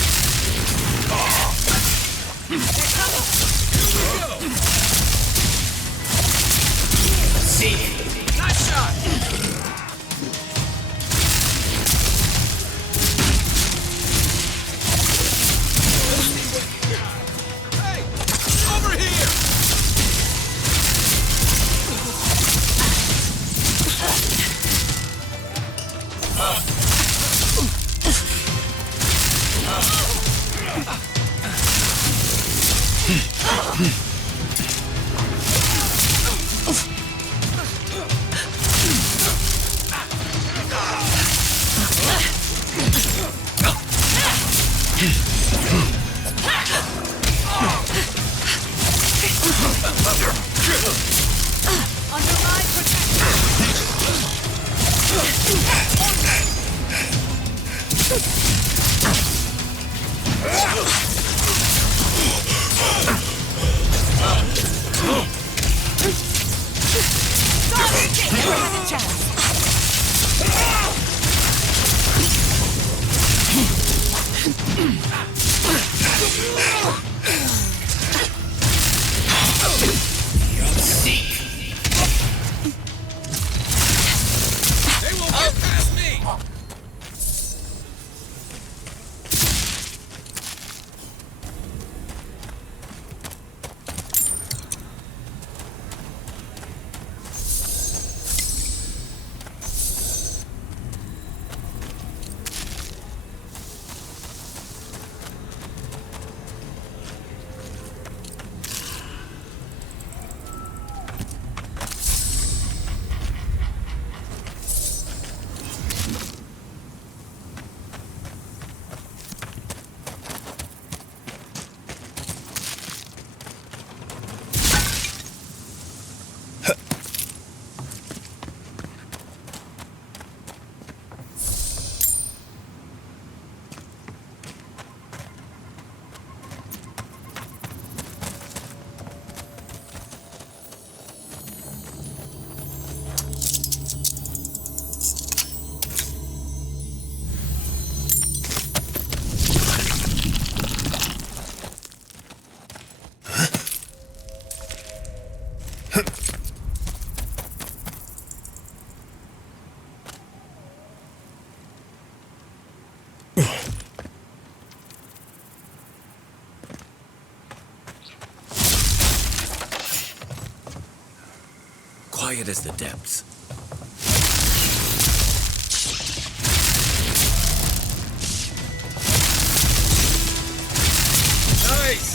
See, nice shot. Hey, over here. never had a chance. You'll seek. They won't get past me! Quiet as the depths. Nice!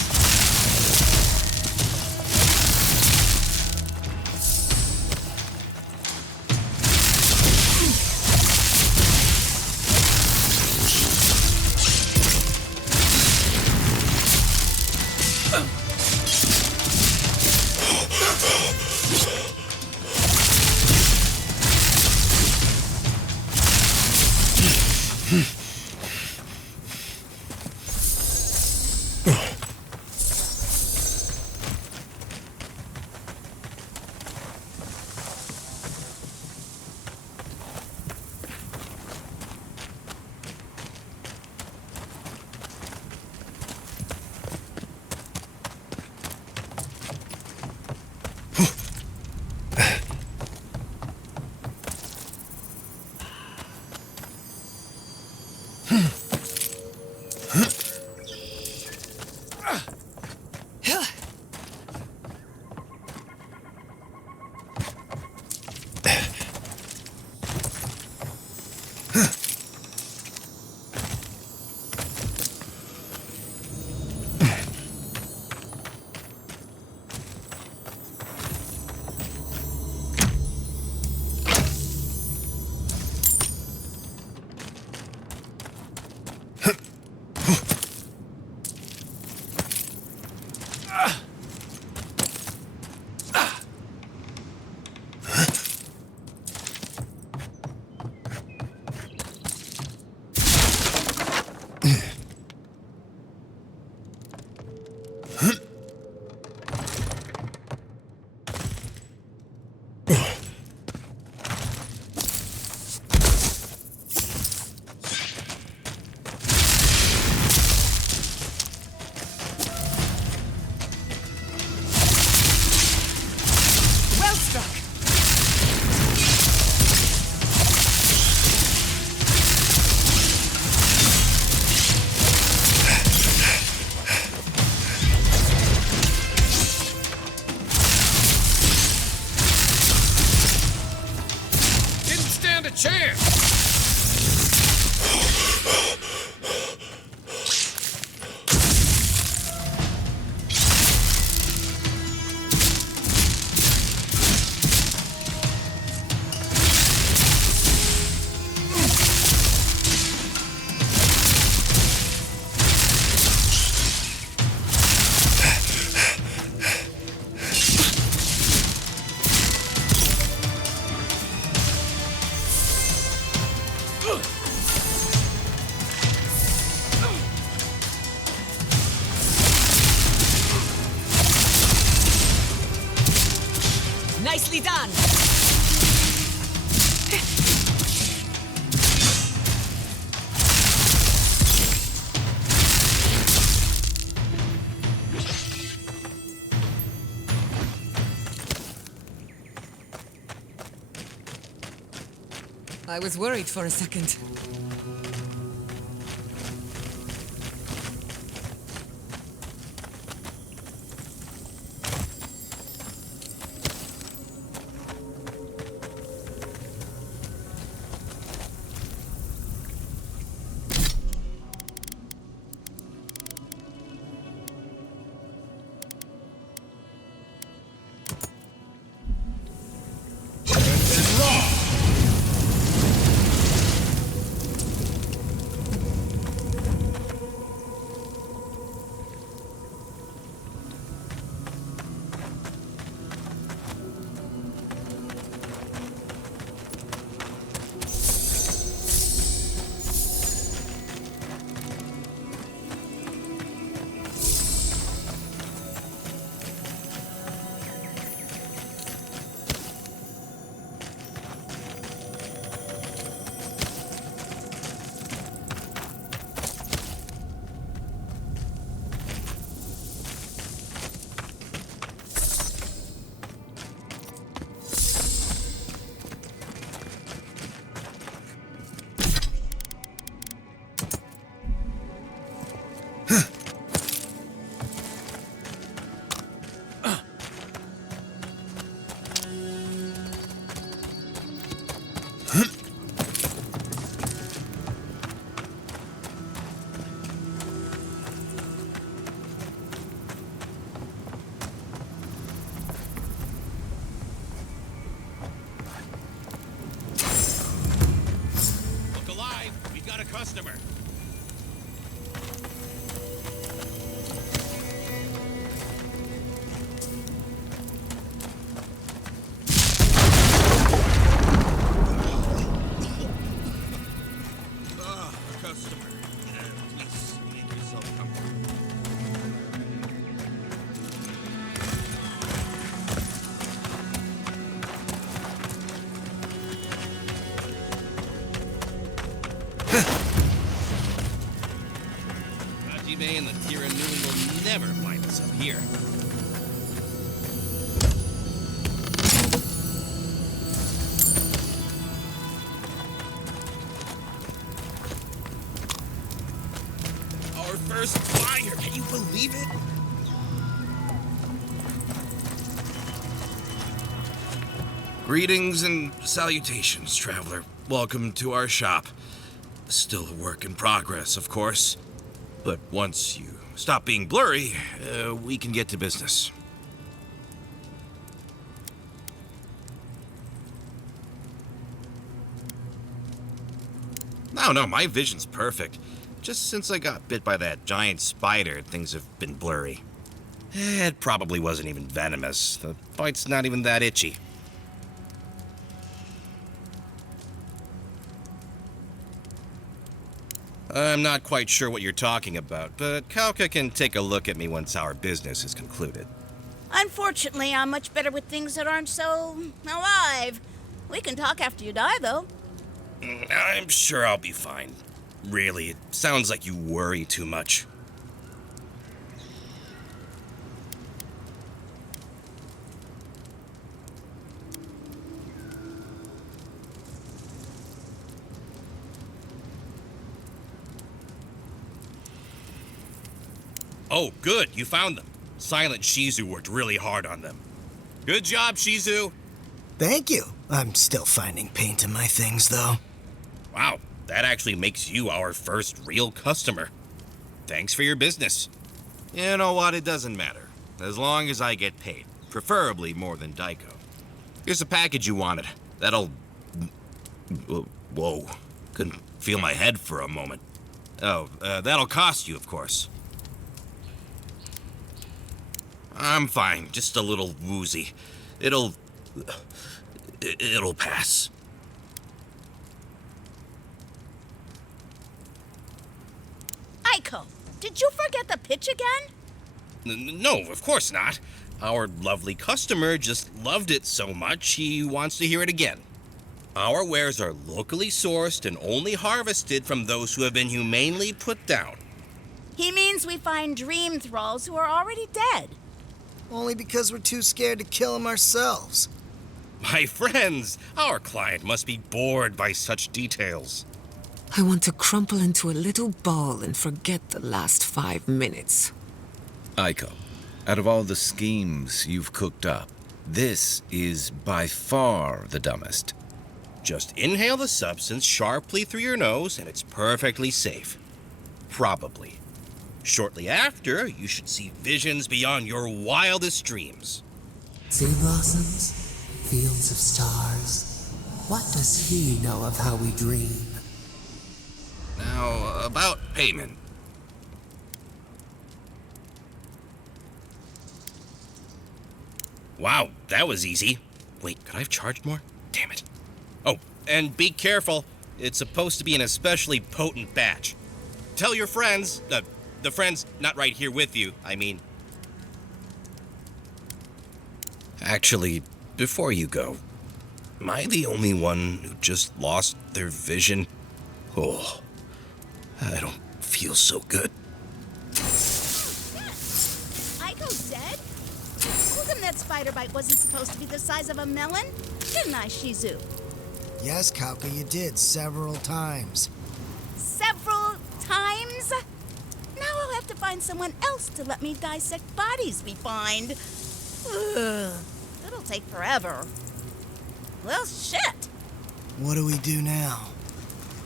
Nicely done! I was worried for a second. Customer. Customer. Please make yourself comfortable. Hajime and the Tiranoon will never find us up here. Our first fire! Can you believe it? Greetings and salutations, traveler. Welcome to our shop. Still a work in progress, of course. But once you stop being blurry, we can get to business. No, my vision's perfect. Just since I got bit by that giant spider, things have been blurry. It probably wasn't even venomous. The bite's not even that itchy. I'm not quite sure what you're talking about, but Kauka can take a look at me once our business is concluded. Unfortunately, I'm much better with things that aren't so alive. We can talk after you die, though. I'm sure I'll be fine. Really, it sounds like you worry too much. Oh, good, you found them. Silent Shizu worked really hard on them. Good job, Shizu. Thank you. I'm still finding paint in my things, though. Wow, that actually makes you our first real customer. Thanks for your business. You know what, it doesn't matter. As long as I get paid. Preferably more than Daiko. Here's the package you wanted. That'll... Whoa. Couldn't feel my head for a moment. Oh, that'll cost you, of course. I'm fine, just a little woozy. It'll pass. Aiko, did you forget the pitch again? No, of course not. Our lovely customer just loved it so much he wants to hear it again. Our wares are locally sourced and only harvested from those who have been humanely put down. He means we find dream thralls who are already dead. Only because we're too scared to kill them ourselves. My friends, our client must be bored by such details. I want to crumple into a little ball and forget the last 5 minutes. Aiko, out of all the schemes you've cooked up, this is by far the dumbest. Just inhale the substance sharply through your nose and it's perfectly safe. Probably. Shortly after, you should see visions beyond your wildest dreams. Sea blossoms, fields of stars. What does he know of how we dream? Now, about payment. Wow, that was easy. Wait, could I have charged more? Damn it. Oh, and be careful. It's supposed to be an especially potent batch. Tell your friends, the friends not right here with you, I mean. Actually, before you go, am I the only one who just lost their vision? Oh, I don't feel so good. Aiko's dead? I told him that spider bite wasn't supposed to be the size of a melon. Didn't I, Shizu? Yes, Kauka, you did several times. Several times? Now I'll have to find someone else to let me dissect bodies we find. Ugh, it'll take forever. Well, shit. What do we do now?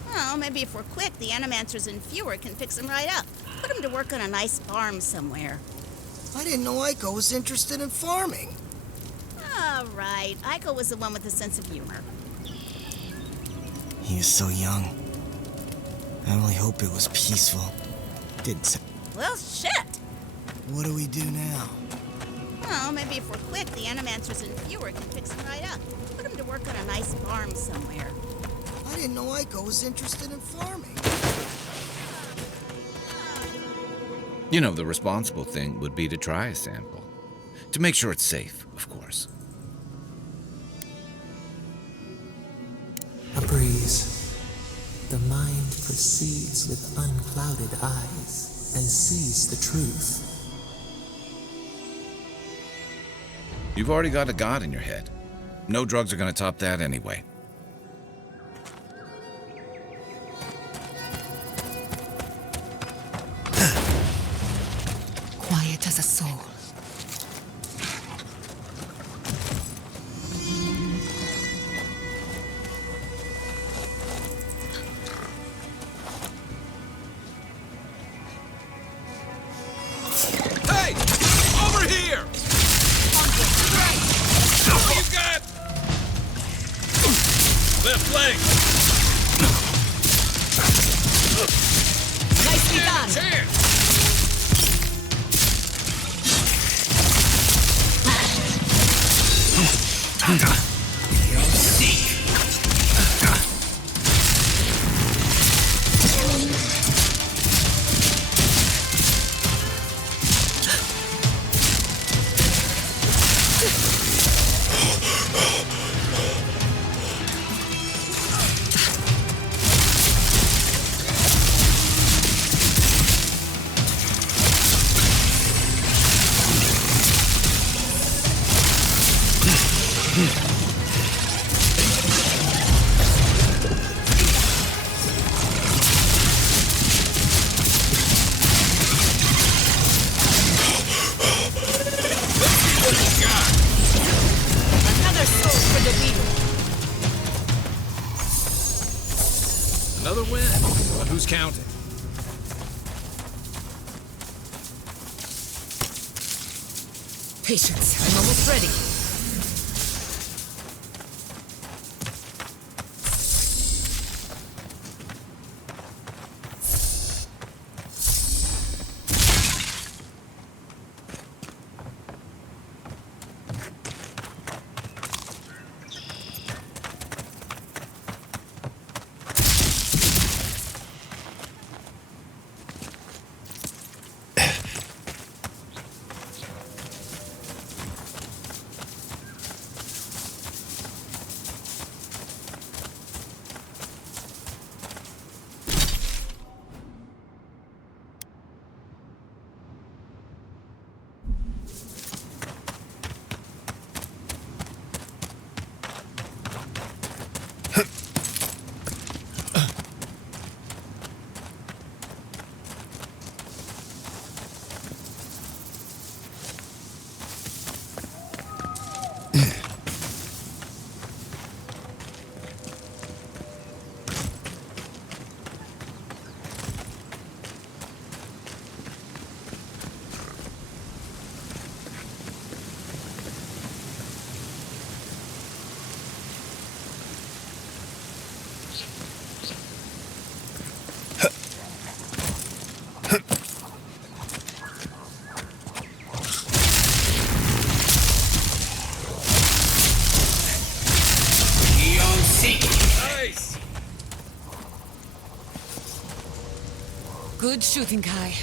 Well, maybe if we're quick, the animancers in Fewer can fix him right up. Put him to work on a nice farm somewhere. I didn't know Aiko was interested in farming. All right, Aiko was the one with a sense of humor. He was so young. I only hope it was peaceful. Didn't say. Well, shit. What do we do now? Well, maybe if we're quick, the animancers in Fewer can fix him right up. Put him to work on a nice farm somewhere. I didn't know Aiko was interested in farming. You know, the responsible thing would be to try a sample. To make sure it's safe, of course. A breeze. The mind proceeds with unclouded eyes and sees the truth. You've already got a god in your head. No drugs are gonna top that anyway. Quiet as a soul. Hey! Over here! What you got? Left leg! Nicely done! Another soul for the wheel. Another win. But who's counting? Patience, I'm almost ready. Good shooting, Kai.